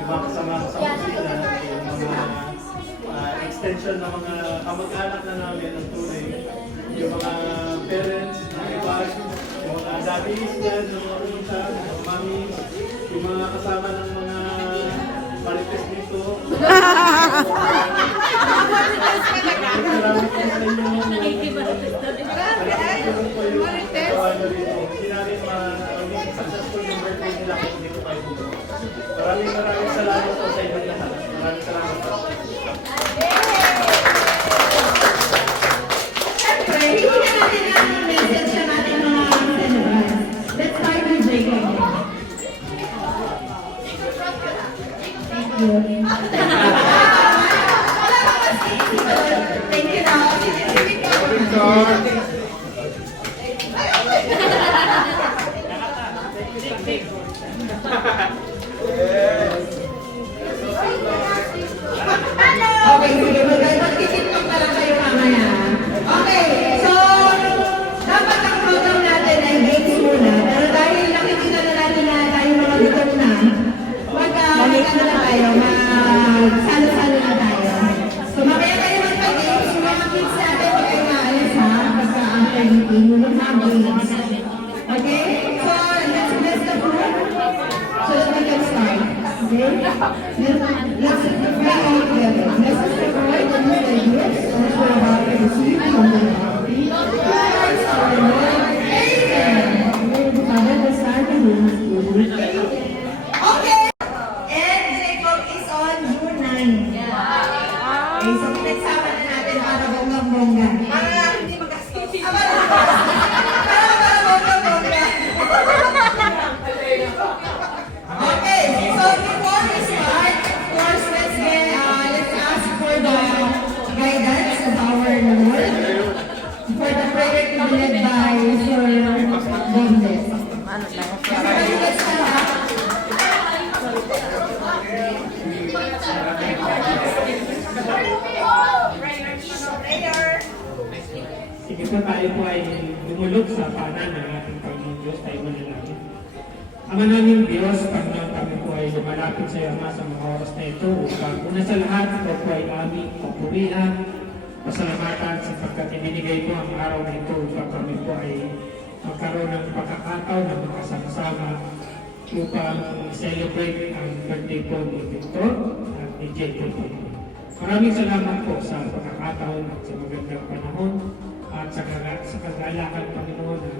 Yung mga kasama sa opisina, yung mga extension ng mga kamag-anak na namin ng tunay. Yung mga parents, mga iba, yung mga daddies yan, yung mga unsa, yung mga mommies, yung mga kasama ng mga marites dito. Marami po sa inyo. Hindi namin maging successful yung birthday nila kung hindi ko kayo dito. Maraming salamat po sa inyo lahat. Maraming salamat po. Siyempre, hindi na natin ang message sa ating mga celebrants. Let's start with Jacob. Thank you. Thank you now. Okay, sige, mag-tiktok na lang kayo mamaya. Okay, so, dapat ang program natin ay games muna. Pero dahil nakikita na natin na tayo mga gutom na, mag-ano na tayo, mag-salo-salo na tayo. So, mamaya tayo magpa-games. Yung mga kids natin, huwag kayo maalis ha, pagka-after meeting, we will have games. Okay? So, let's bless the food so that we can start. Okay? Let's pray all together. Bless us the Lord, and we will gifts, which we are about to receive from the Lord. Christ our Lord. Amen. Glory to Father, the Son, and the Holy Spirit. Okay. And Jacob is on June 9. Okay, so pinagsama na natin para bonggang-bongga. Para hindi magkasisi. Para bonggang-bongga. Okay, so before we start, of course, Sige po, tayo po ay dumulog sa paanan ng ating Panginoon Diyos, tayo manalangin. Ama namin Diyos, Panginoon, kami po ay lumalapit sa iyo, Ama, sa mga oras na ito upang una sa lahat, ito po ay aming papurihan, pasalamatan sapagkat ibinigay mo ang araw na ito upang kami po ay magkaroon ng pagkakataon na magkasama-sama upang celebrate ang birthday po ni Victor at ni Jacob. Maraming salamat po sa pagkakataon at sa magandang panahon at sa kagalakan, Panginoon, na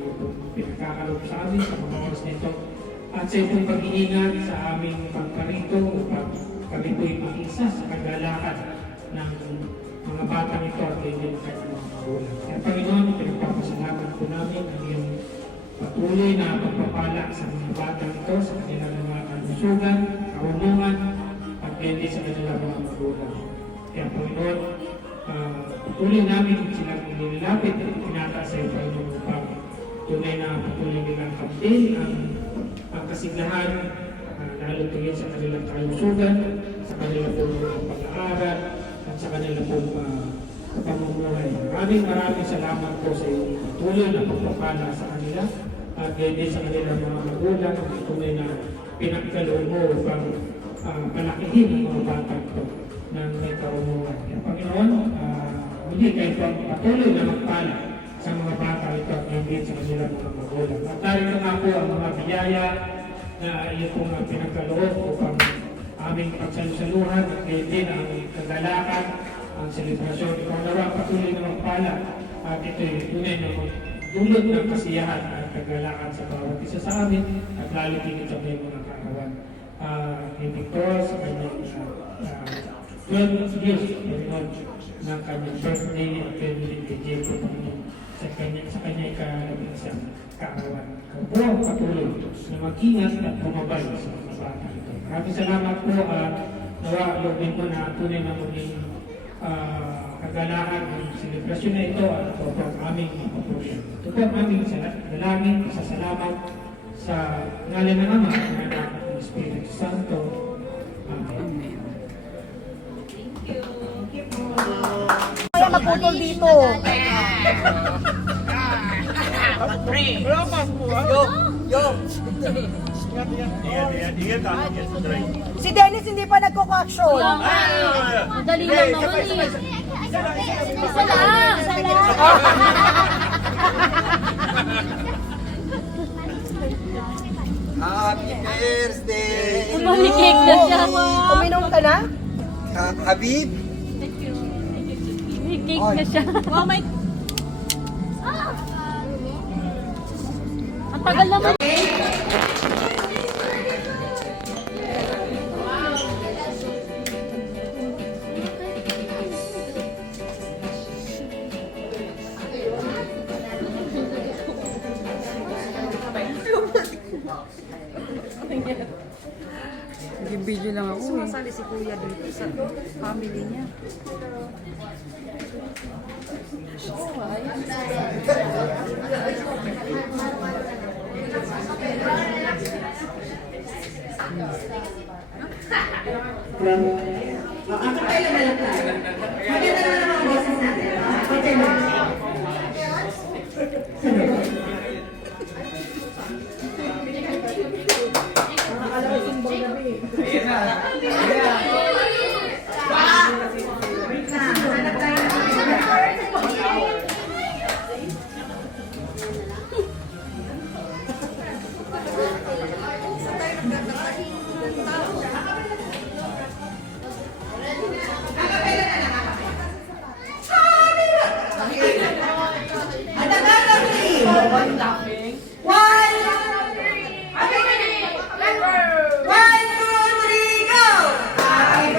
pinagkakaroon sa amin sa mga oras nito at sa itong pag-iingat sa aming pagkarito upang kami po'y mag-isa sa kagalakan ng mga batang ito at ganyan kahit mga magulang. Kaya Panginoon, pinagpapasalamat po namin ang iyong patuloy na pagpapala sa mga batang ito sa kanilang mga kalusugan, karunungan at ganyan sa kanilang mga magulang. Kaya Panginoon, patuloy namin silang inilapit at pinata sa iyo, Panginoon, upang tunay na patuloy nilang kapdin ang kasiglahan, lalo tingin sa kanilang kalusugan, sa kanilang mga pag-aaral, at sa kanilang pamumuhay. Maraming salamat po sa iyong patuloy na pagpapala sa kanila at ganyan sa kanilang mga magulang at tunay na pinagkaloob mo upang palakihin ang mga bata ito ng may karunungan. Kaya Panginoon, hindi kayo po patuloy na magpala sa mga bata ito at ganyan sa kanilang mga magulang. At narito nga po ang mga biyaya na iyo pong pinagkaloob upang aming pagsalusaluhan at ganyan ang kagalakan, ang selebrasyon. Ikaw nawa patuloy na magpala at ito'y tunay na magdulot ng kasiyahan at kagalakan sa bawat isa sa amin at lalo tingin sa mga kaarawan. Ni Victor sa kanyang 12 years ng kanyang birthday at family kay Jacob sa kanya ikalabing isang kaarawan. Ikaw po ang patuloy na mag-ingat at bumabay sa mga bata ito. Maraming salamat po at nawa lobin mo na tunay na maging kagalakan ng selebrasyon na ito at ito po ang aming papurihan. Ito po ang aming dalangin, pasasalamat sa ngalan ng Ama at ng Anak at ng Espiritu Santo. Amen. Kaya maputol dito. Si Dennis hindi pa nagko-action. Madali lang naman eh. Isa lang. Happy birthday! Umamikik na siya. Uminom ka na? Habib! Umamikik na siya. Oh my... Ang tagal naman. Nag-video lang ako. Sumasali si Kuya dito sa family niya. One, two, three, go! Happy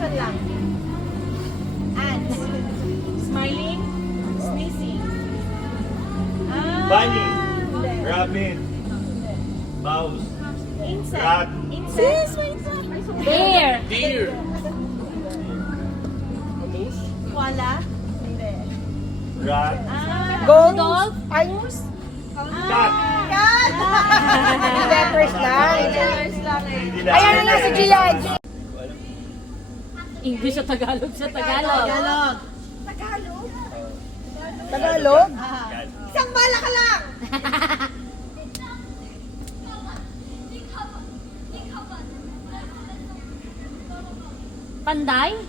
Question lang. Ants. Smiling. Sneezing. Bunny. Rabbit. Mouse. Insect. Rat. Insect. Bear. Deer. Koala. Hindi. Rat. Rudolph. Cat. Letters lang. Hindi lang. Ayan na nga si Gia. English sa Tagalog sa Tagalog. Tagalog? Isang bala ka lang. Panday.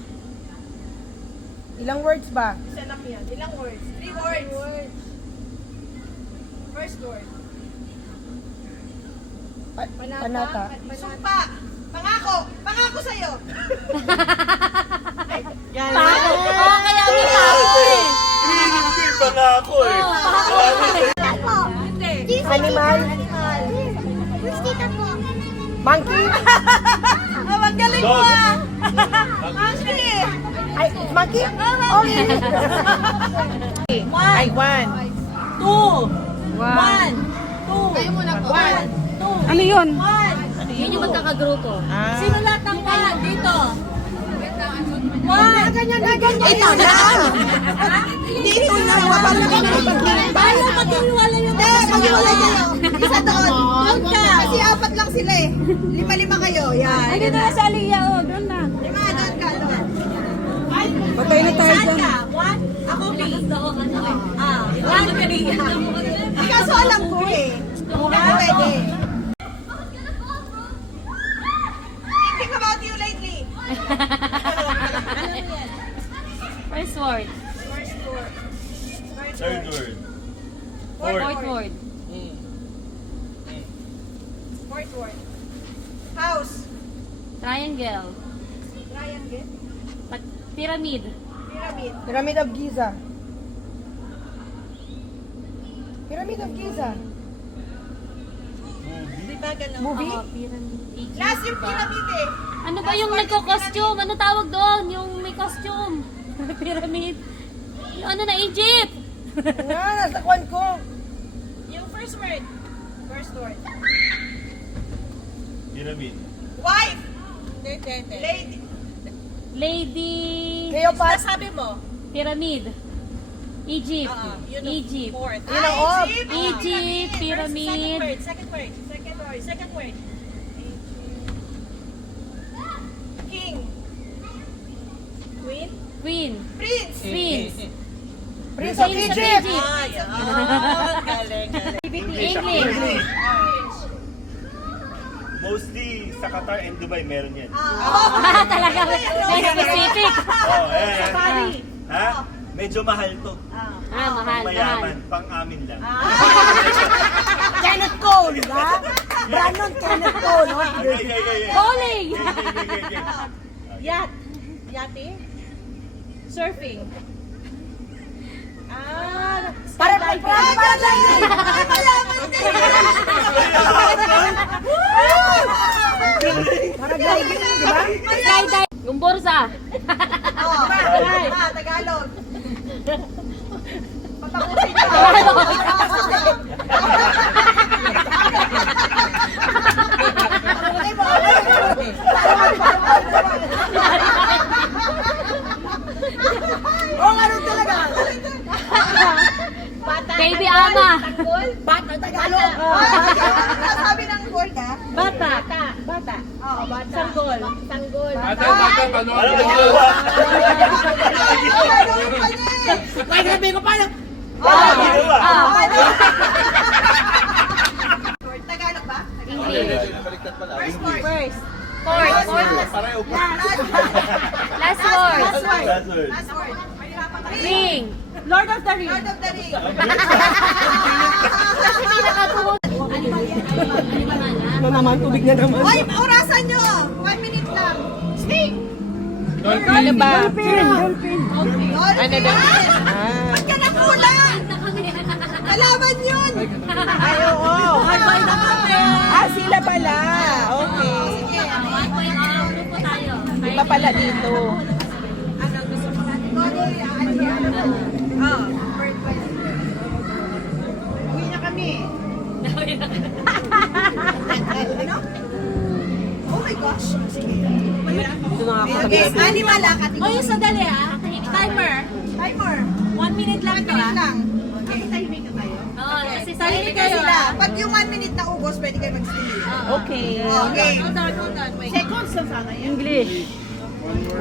Ilang words ba? Isa lang yan. Ilang words? 3 words. First word. Panata. Sumpa. Pangako. Pangako sa'yo. Pako. Oo, kaya may pako eh. Hindi pa nga ako eh. Animal. Monkey. Magaling mo Dog. ah. Monkey. Ay, monkey? Okay. Ay, one. 2. 1. 2. Kayo muna po. 1. 2. Ano yun? 1. Yun yung magkakagrupo. Sino lahat ng kanan dito? 1. Ito na. Dito na. Bayo, maghiwala yung Maghiwalay kayo. Isa doon. Doon ka. Kasi apat lang sila eh. Lima kayo. Yan. Ay, dito na sa Aliyah. Oh, doon na. Lima, doon ka. Doon. Patay na tayo dyan. 1. Ako B. Ah, 1 ka B. Kaso alam ko eh. Pwede. Thinking about you lately. First word. Third word. Fourth word. Fourth word. House. Triangle. Triangle. Pyramid. Pyramid. Pyramid of Giza. Pyramid of Giza. Di ba ganun? Movie? Oo, pyramid. Egypt, Last yung diba? pyramid eh. Ano ba yung nagko-costume? Ano tawag doon? Yung may costume. Pyramid. Yung ano na, Egypt. Nga, nasa kwan ko. Yung first word. First word. Pyramid. Wife. Hindi. Lady. Lady. Cleopatra. Sabi mo. Pyramid. Egypt. Yun ang Egypt. fourth. Yun ang off. Egypt. Pyramid. Second word. King. Queen. Queen. Prince. Prince. Prince of Prince of Egypt. Egypt. Galing. English. Mostly sa Qatar and Dubai meron yan. Talaga. May specific. Oh, Ha? Medyo mahal to. Mahal. Mayaman. Pang-amin lang. Kenneth Cole, ha? Brandon Kenneth Cole, no? Okay. Bowling. Yacht. Yate. Surfing. Para mayaman din! Paragliding, di ba? Skydive. Yung borsa. Tagalog. Oo, ano talaga? Baby ama. Bata, Tagalog. Sabi ng word, ha? Bata. Oo, bata. Sanggol. Bata, paano Alam ka mo ba? Ay, grabe ko paano? Tagalog ba? First. Fourth. Last word. Last word. Last word. Ring. Lord of the Rings. Lord of the Rings. Na naman, tubig na naman. Oy, orasan nyo! 1 minute lang. Snake! Ano ba? Dolphin! Ano daw? Ba't ka nakula? Kalaban yun! Ay, oo. Harbay na kami. Sila pala. Okay. Sige. Grupo tayo. Iba pala dito. Ano gusto mo? Category, Oh, first question. Uwi na kami. Ano? Oh my gosh. Sige. Okay, animal category. Oh, yung sandali Timer. Timer. 1 minute lang 1 to minute lang. Okay, tahimik na tayo. Oo, kasi Tahimik sarili na kayo sila. Pag yung 1 minute na ubos, pwede kayo mag-steal. Okay. Okay. Hold on. Wait. Seconds lang sana yun. English.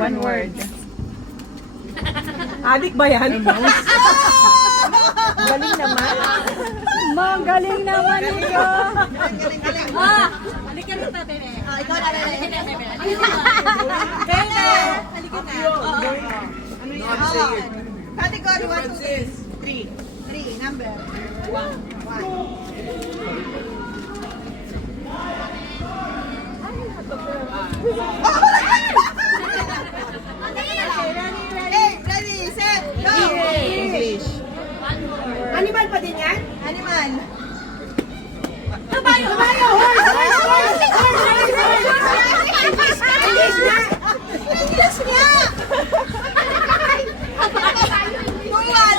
One word. Adik ba yan? Galing naman. Magaling naman ito. Galing. Halika rito, bebe. Ikaw na lang. Bebe. Bebe! Halika na. Category 1, 2, 3. 3. Number. 1. Ready, set, go! English. Animal pa din yan? Animal. Kabayo! English nga! English nga!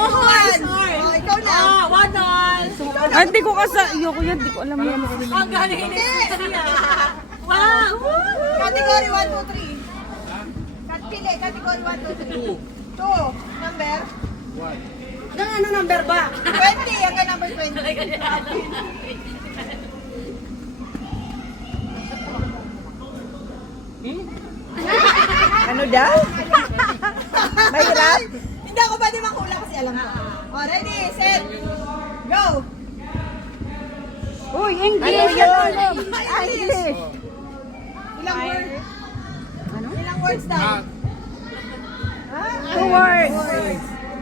Tuwan! Oh, ikaw na. One all! Ay, hindi ko kasi, ayoko yan, hindi ko alam yan. Ang galing ni Cecilia. Wow! Category 1, 2, 3. Pili, category 1, 2, 3. 2. Number? 1. Ano number ba? 20, hanggang number 20. Ano daw? Mahirap? Hindi ako pwede makula kasi alam ko. Oh, ready, set, go! Uy, English! Ano yun? English! Ilang words? Ilang words daw? 2 words.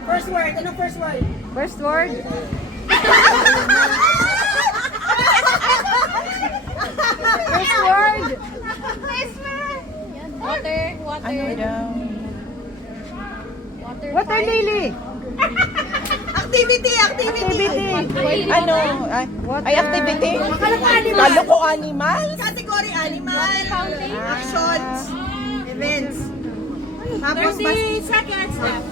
First word. Anong first word? First word? First word? Water. Ano daw? Water lily. Activity. Ano? Ay, activity? Kalo ko animal? Category animal. Actions. Events. Tapos 30 seconds left.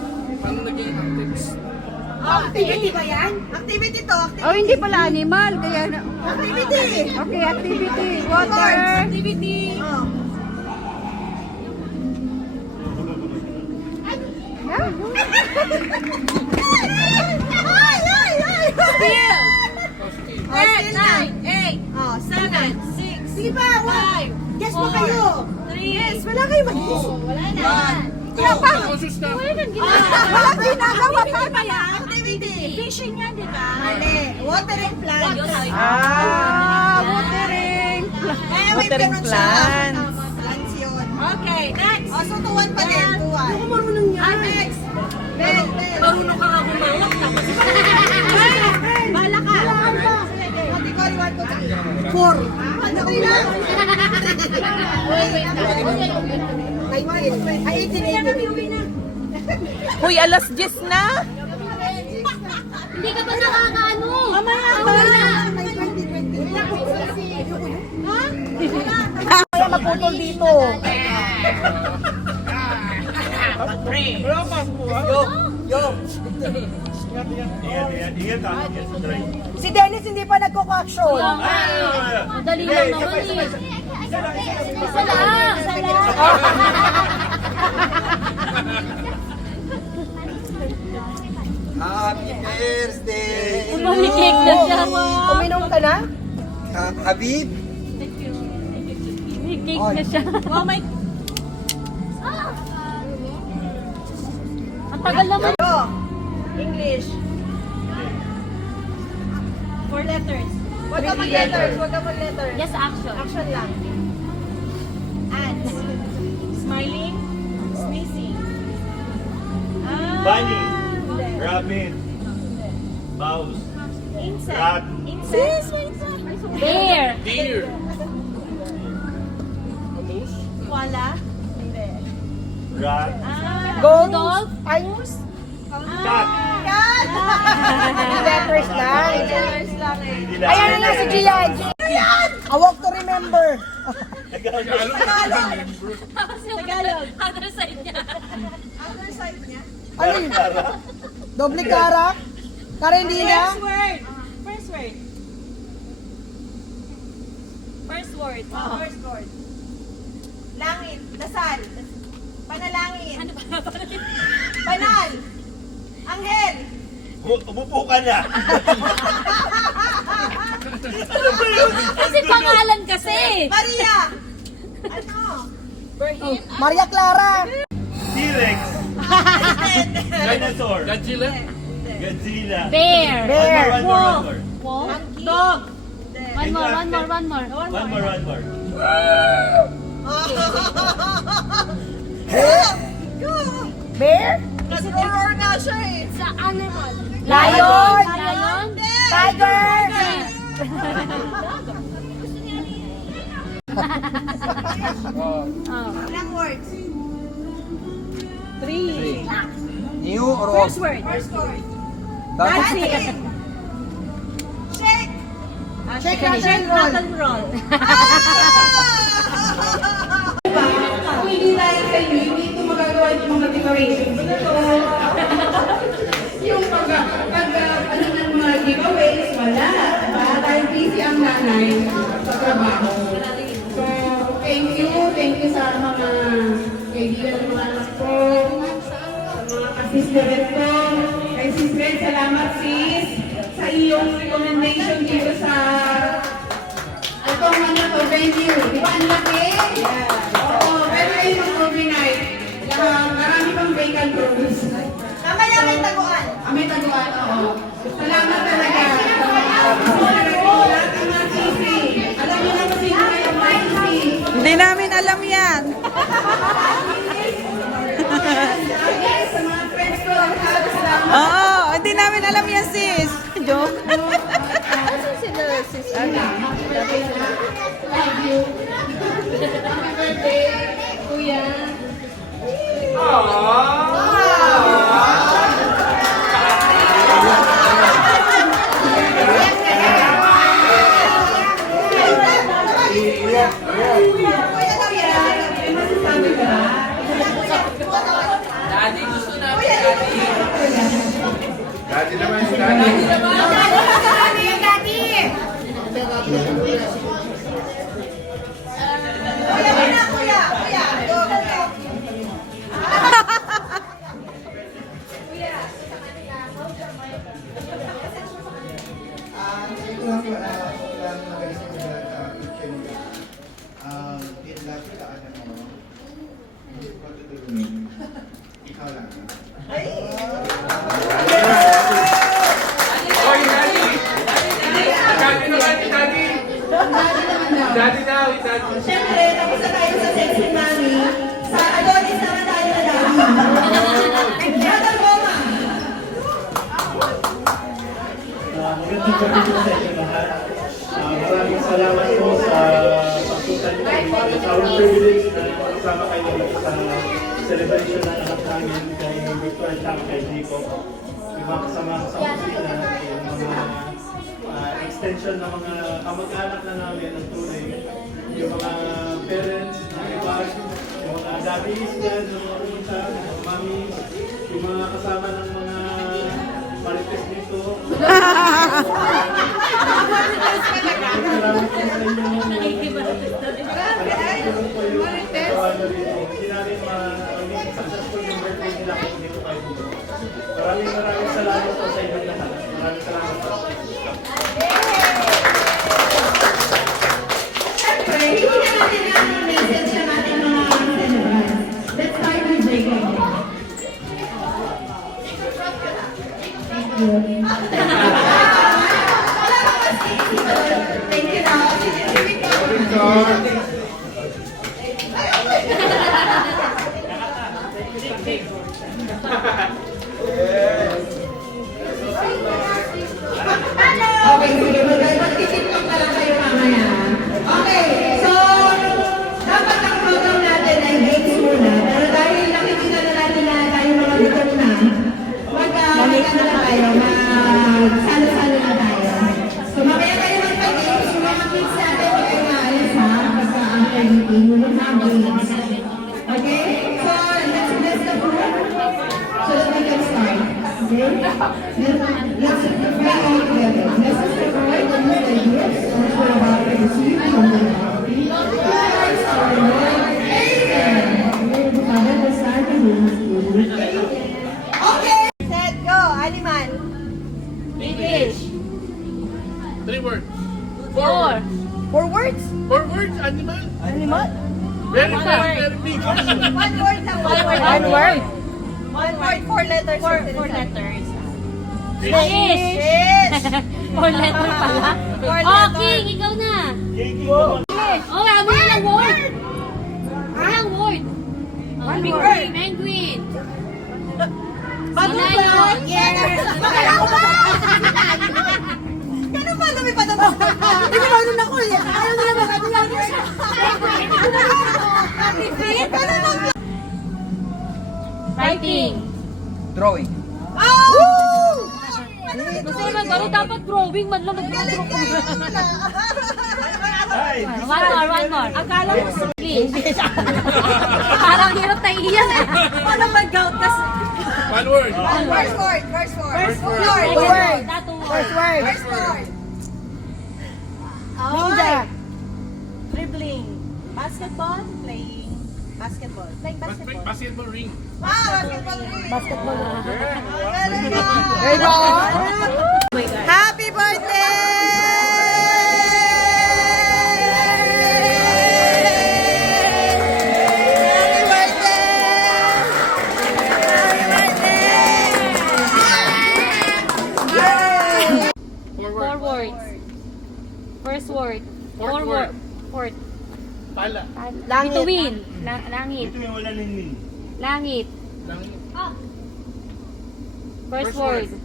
activity ba yan? Activity to. Oh, hindi pala animal. Kaya na... Activity. Okay, activity. Water. Activity. Oh. Still. Oh, 10, still na. 9, 8, Oh, 7, 6, Sige pa, 5, guess mo kayo. 3, Wala kayo mag-guess. wala na. Kaya pa. Wala nang ginagawa. Walang ginagawa pa. Activity ba yan? Activity. Fishing yan, di ba? Mali. Watering plants. Watering. Eh, may Watering ganun siya. plants. Plants yun. Okay, next. Oh, so tuwan pa din. Tuwan. Ako marunong yan. Next. Bel. Marunong ka nga humawak tapos Bala ka. Category 1, 2, 3. 4. Ano kayo lang? Ay, 18. Uy, alas 10 na. Hindi ka ba nakakaano? Mamaya ba? May 20. Ha? Kaya maputol dito. Ingat. Si Dennis hindi pa nagko-action. Madali lang naman eh. Isa lang. Happy birthday! Umamikik na siya. Uminom ka na? Habib! Umamikik na siya. Oh my... Ang tagal naman. Go. English. 4 letters. Huwag ka mag-letters. Yes, action. Action lang. Ants. Smiling. Sneezing. Bunny. Rabbit. Mouse. Insect. Rat. Bear. Koala. Rat. Golf. Cat. Cat. Letters lang. Hindi lang. Ayan na nga si Gian. A walk to remember. Tapos yung other side niya. Other side niya. Ano yun? Doble kara? Karendina? First word. First word. First word. Langit. Dasal. Panalangin. Ano ba? Banal. Anghel. Umupo ka na. Kasi pangalan kasi. Maria. Ano? Maria Clara. T-Rex. Dinosaur. Godzilla. Godzilla. Bear. One more. Wolf. Dog. One more. One more. Bear. Nag-roar nga siya eh. Sa animal. Lion. Lion. Tiger. Oh. Ilang words? New or old? First word. Dapat Dancing. Shake. Shake, rattle, roll. Kung hindi dahil sa inyo, hindi ito magagawa yung mga decorations na to. Yung ano ng mga giveaways, wala. Dahil busy ang nanay sa trabaho. So, thank you sa mga kaibigan ng mga anak ko, sa mga kasisberet ko. Kay Sis Red, salamat sis sa iyong recommendation dito sa itong ano to, venue. Di ba ang laki? Oo, pero ayun ang overnight. Marami pang vacant rooms. Mamaya may taguan. May taguan, oo. Salamat talaga sa mga lahat ng mga sisi. Alam niyo na kung sino kayo mga sisi. Hindi namin alam yan. Sa mga friends ko, halos lang. Oo, hindi namin alam yan, sis. Joke. Love you. Happy birthday, Kuya. Daddy naman si Daddy. Kuya. Go. Ikaw lang. Siyempre, tapos na tayo sa sexy mommy. Sa Adonis naman tayo na dami. Brother Goma. Magandang gabi po sa inyo lahat. Maraming salamat po sa pagpunta niyo. It's our privilege na makasama kayo dito sa celebration ng anak namin kay Victor at kay Nico. Yung mga kasama sa opisina, yung mga extension ng mga kamag-anak na namin ng tunay. Yung mga parents, mga iba, yung mga daddies dyan, yung mga pumunta, yung mga mommies, yung mga kasama ng mga marites dito. Salamat po sa inyo. Nakikipagtulong po yung kawan dito. Hindi namin magiging successful yung birthday nila kung hindi ko kayo dito. Maraming salamat po sa inyo lahat. Maraming salamat po. Siyempre, hindi na natin ang message sa ating mga celebrants. Let's start with Jacob. Thank you. Thank you now. Okay, sige. Mag-tiktok na lang kayo mamaya. Okay, so, dapat ang program natin ay games muna. Pero dahil nakikita na natin na tayo mga gutom na, magsalo-salo na tayo. So, mamaya kayo magpa-games. Yung mga kids natin, huwag kayo maalis ha. Basta ang Let's pray all together. Let's just pray the new ideas which we're about to receive from the Lord. Christ our Lord. Amen. Father, the Son, and the Holy Spirit. Okay. Set, go. Animal. English. 3 words. 4. 4 words. 4 words, animal. Animal. Very fast, very big. 1 word lang. 1 word. 1 word. 1 word. 4 letters. 4 letters. Fish. Fish. 4 letter pala. 4 Oh, letters. King, ikaw na. English. Oh, ano ilang word? Ilang word? Oh, 1 word. Penguin. Butterfly. Lion. Yes. Ganun ba? Dumi pa daw. Hindi ko marunong ako eh. Ayaw nila makatilang ko siya. Writing. Drawing. Oh! Gusto mo magano dapat drawing man lang nag-draw ko. One more. Akala mo sa English. Parang hirap tayo iyan eh. paano mag-gout kasi? 1 word. First word. First word. First word. Second word. That two words. First word. Ninja. Dribbling. Basketball. Playing. Basketball. Playing basketball. Basketball ring. Basketball ring. Basketball. Very Very good. Happy birthday! Happy birthday! Happy birthday! 4 4 words. words. First word. Fourth 4 word. word. Fourth. Pala. Langit. Bituin. Langit. Ito yung wala ningning. Langit. Langit. First First word. word.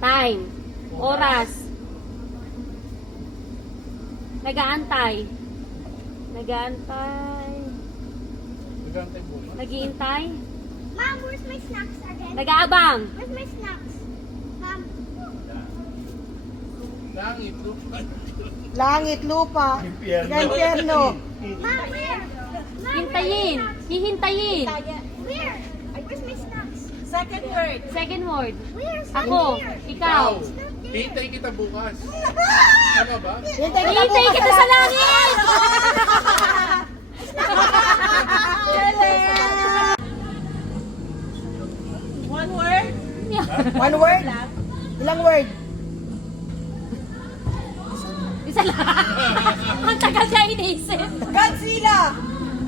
Time. Oras. Nag-aantay. Nag-aantay. Nagantay bukas. Nag-iintay. Mom, where's my snacks again? Nag-aabang. Where's my snacks? Mom. Langit. Lupa. Langit, lupa. Impyerno. Mom, where? Mom, Hintayin. Hihintayin. where? Where's my snacks? Second word. Second word. Where's Ako. Ikaw. Hintay kita bukas. Ano ba? Hihintay kita sa langit! One word? One word? Ilang word? Isa lang. Ang tagal niya iniisip. Godzilla!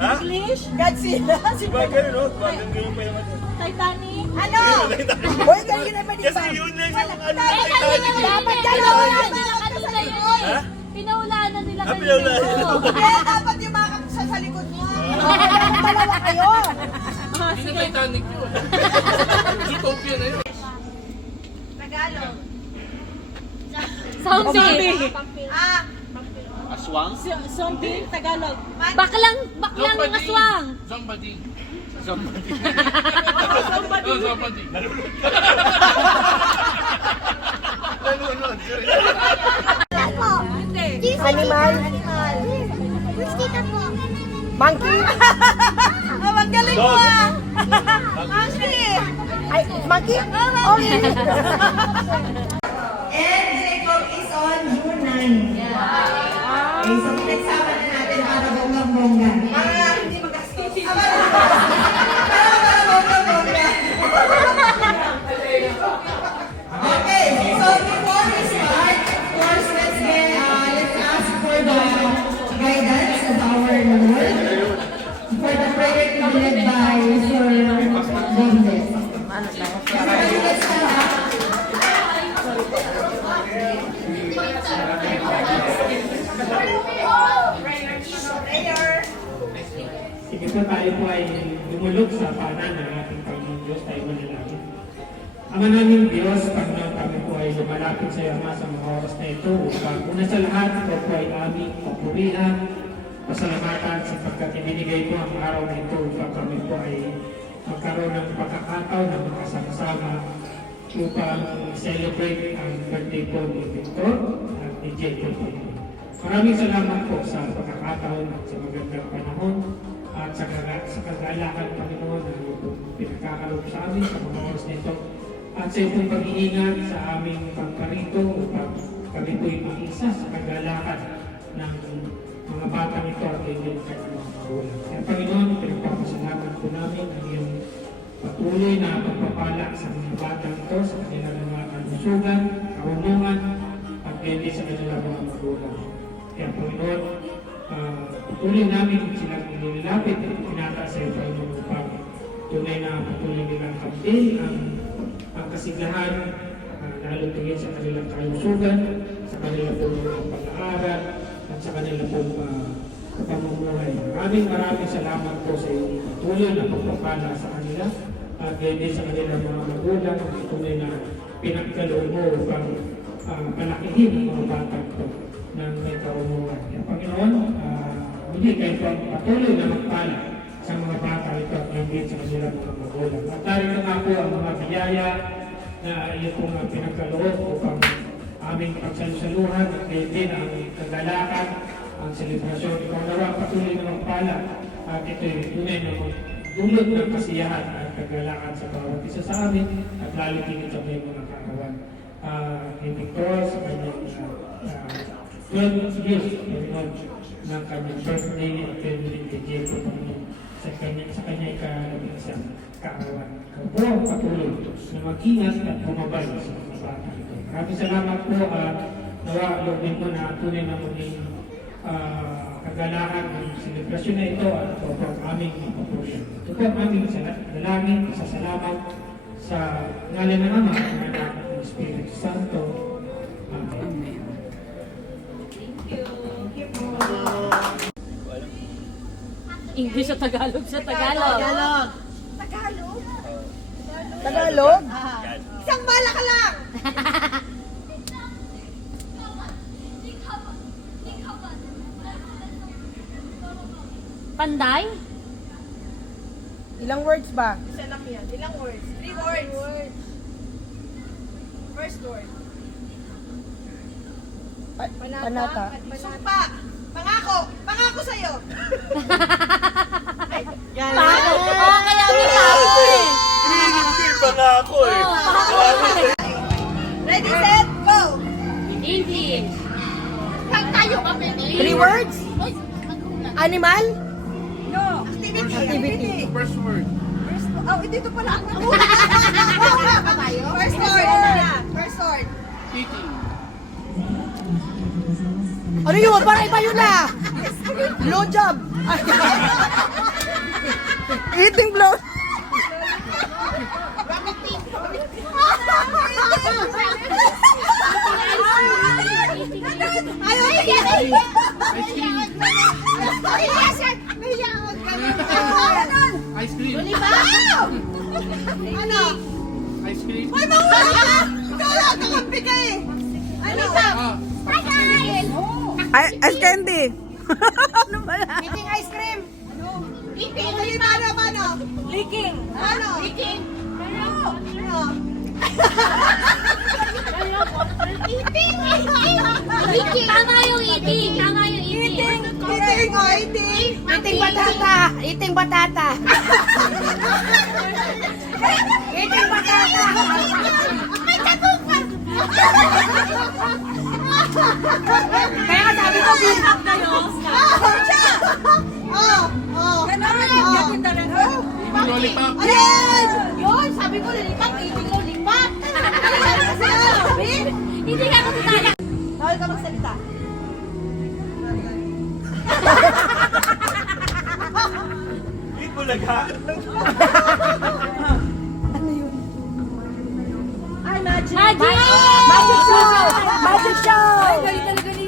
English? Godzilla? Ganun, no? Ganun pa naman. Titanic? Ano? Uy, ganyan naman di ba? Kasi yun lang yung ano. Eh, kanina naman Dapat yun. gano'n. Kanina yun eh. Pinaulaan na nila kanina. Kaya dapat yung mga sa likod mo. Dalawa kayo. Hindi na Titanic yun. Zootopia na yun. Tagalog. Zombie. Aswang? Zombie, Tagalog. Baklang yung aswang. Zombading. Zombading. Oh, zombading. Nalulod. Nalulod. Animal. Where's Tita Po? Monkey. Ang galing mo ah. Monkey. Ay, monkey? Oh, And Jacob is on June 9. Okay, so pinagsama na natin para bonggang-bongga. para hindi mag-asking. Para bonggang-bongga. Okay, so before we start, of course, let's ask for the guidance of our Lord for the prayer to be led by Sir David. Let's start. Sige po, tayo po ay lumulog sa paanan ng ating Panginoon Diyos, tayo manalangin. Ama namin Diyos, Panginoon, kami po ay lumalapit sa iyo, Ama, sa mga oras na ito upang una sa lahat, ito po ay aming papurihan, pasalamatan sapagkat ibinigay po ang araw na ito upang kami po ay magkaroon ng pagkakataon na magkasama-sama upang celebrate ang birthday po ni Victor at ni Jacob. Maraming salamat po sa pagkakataon at sa magandang panahon at sa kagalakan, Panginoon, na pinagkakaloob sa amin sa mga oras nito. at sa iyong pag-iingat sa aming pagparito upang kami po'y mag-isa sa kagalakan ng mga batang ito at iyong kanyang mga magulang. Kaya Panginoon, pinagpapasalamat po namin ang iyong patuloy na pagpapala sa mga batang ito sa kanilang mga kalusugan, karunungan, at hindi sa kanilang mga magulang. Kaya Panginoon, patuloy namin silang nililapit at pinata sa iyo, Panginoon, upang tunay na patuloy nilang kapil ang kasiglahan, lalo tingin sa kanilang kalusugan, sa kanilang mga pag-aaral, at sa kanilang pamumuhay. Maraming salamat po sa iyong patuloy na pagpapala sa kanila at hindi sa kanilang mga magulang at tunay na pinagkaloob mo upang palakihin ang mga bata ito ng may karunungan. Kaya Panginoon, hindi kayo patuloy na magpala sa mga bata ito at hindi sa kanilang mga magulang. At narito nga po ang mga biyaya na iyo pong pinagkaloob upang aming pagsalusaluhan at din ang kagalakan, ang selebrasyon. Ikaw nawa patuloy na magpala at ito'y tunay na dulot ng kasiyahan at kagalakan sa bawat isa sa amin at lalo tingin sa mga kaarawan. Kay Victor sa kanyang 12 years ng kanyang birthday at din kay Diego sa kanya ikalabing kaarawan. Ikaw po ang patuloy na mag-ingat at bumabay sa mga bata ito. Maraming salamat po at nawa lobin ko na tunay na maging kagalakan ng selebrasyon na ito at ito po ang aming patuloy. Ito po ang aming dalangin, salamat sa ngalan ng Ama at ng Anak at ng Espiritu Santo. Amen. English sa Tagalog sa Tagalog. Tagalog? Isang bala ka lang! Panday? Ilang words ba? Isa lang yan. Ilang words? 3 words. First word. Panata. Sumpa. Pangako. Pangako sa'yo. Pako. Oo, kaya may pako eh. Pangako eh. Ready, set, go! English. Pag tayo ka, pwede. 3 words? Animal? No. Activity. First word. Oh, dito pala. Pa tayo? First word. Ano na? First word. Eating. Ano yun? Parang iba yun na. Blow job. Eating blow. Ayaw, Ice cream. Ice cream. ano? Ice cream. Ay, mahuli ka! Ikaw lang, kakampi ka eh. Ano? Ice candy. Ano ba yan? Eating ice cream. Eating. Dali, paano? Leaking. Ano? Leaking. Ano? Eating. Eating. Tama yung eating. Tama yung eating. Eating. Eating batata. Eating batata. Eating batata. May katukan. Kaya nga sabi ko, Stop kayo. Lollipop. Ayan! Yun, sabi ko lilipat. Eating lollipop. Hindi ka matutala. Bawal ka magsalita. Hindi mo lagaan. Ay, magic! Magic! Magic show! Magic show! Galing talaga ni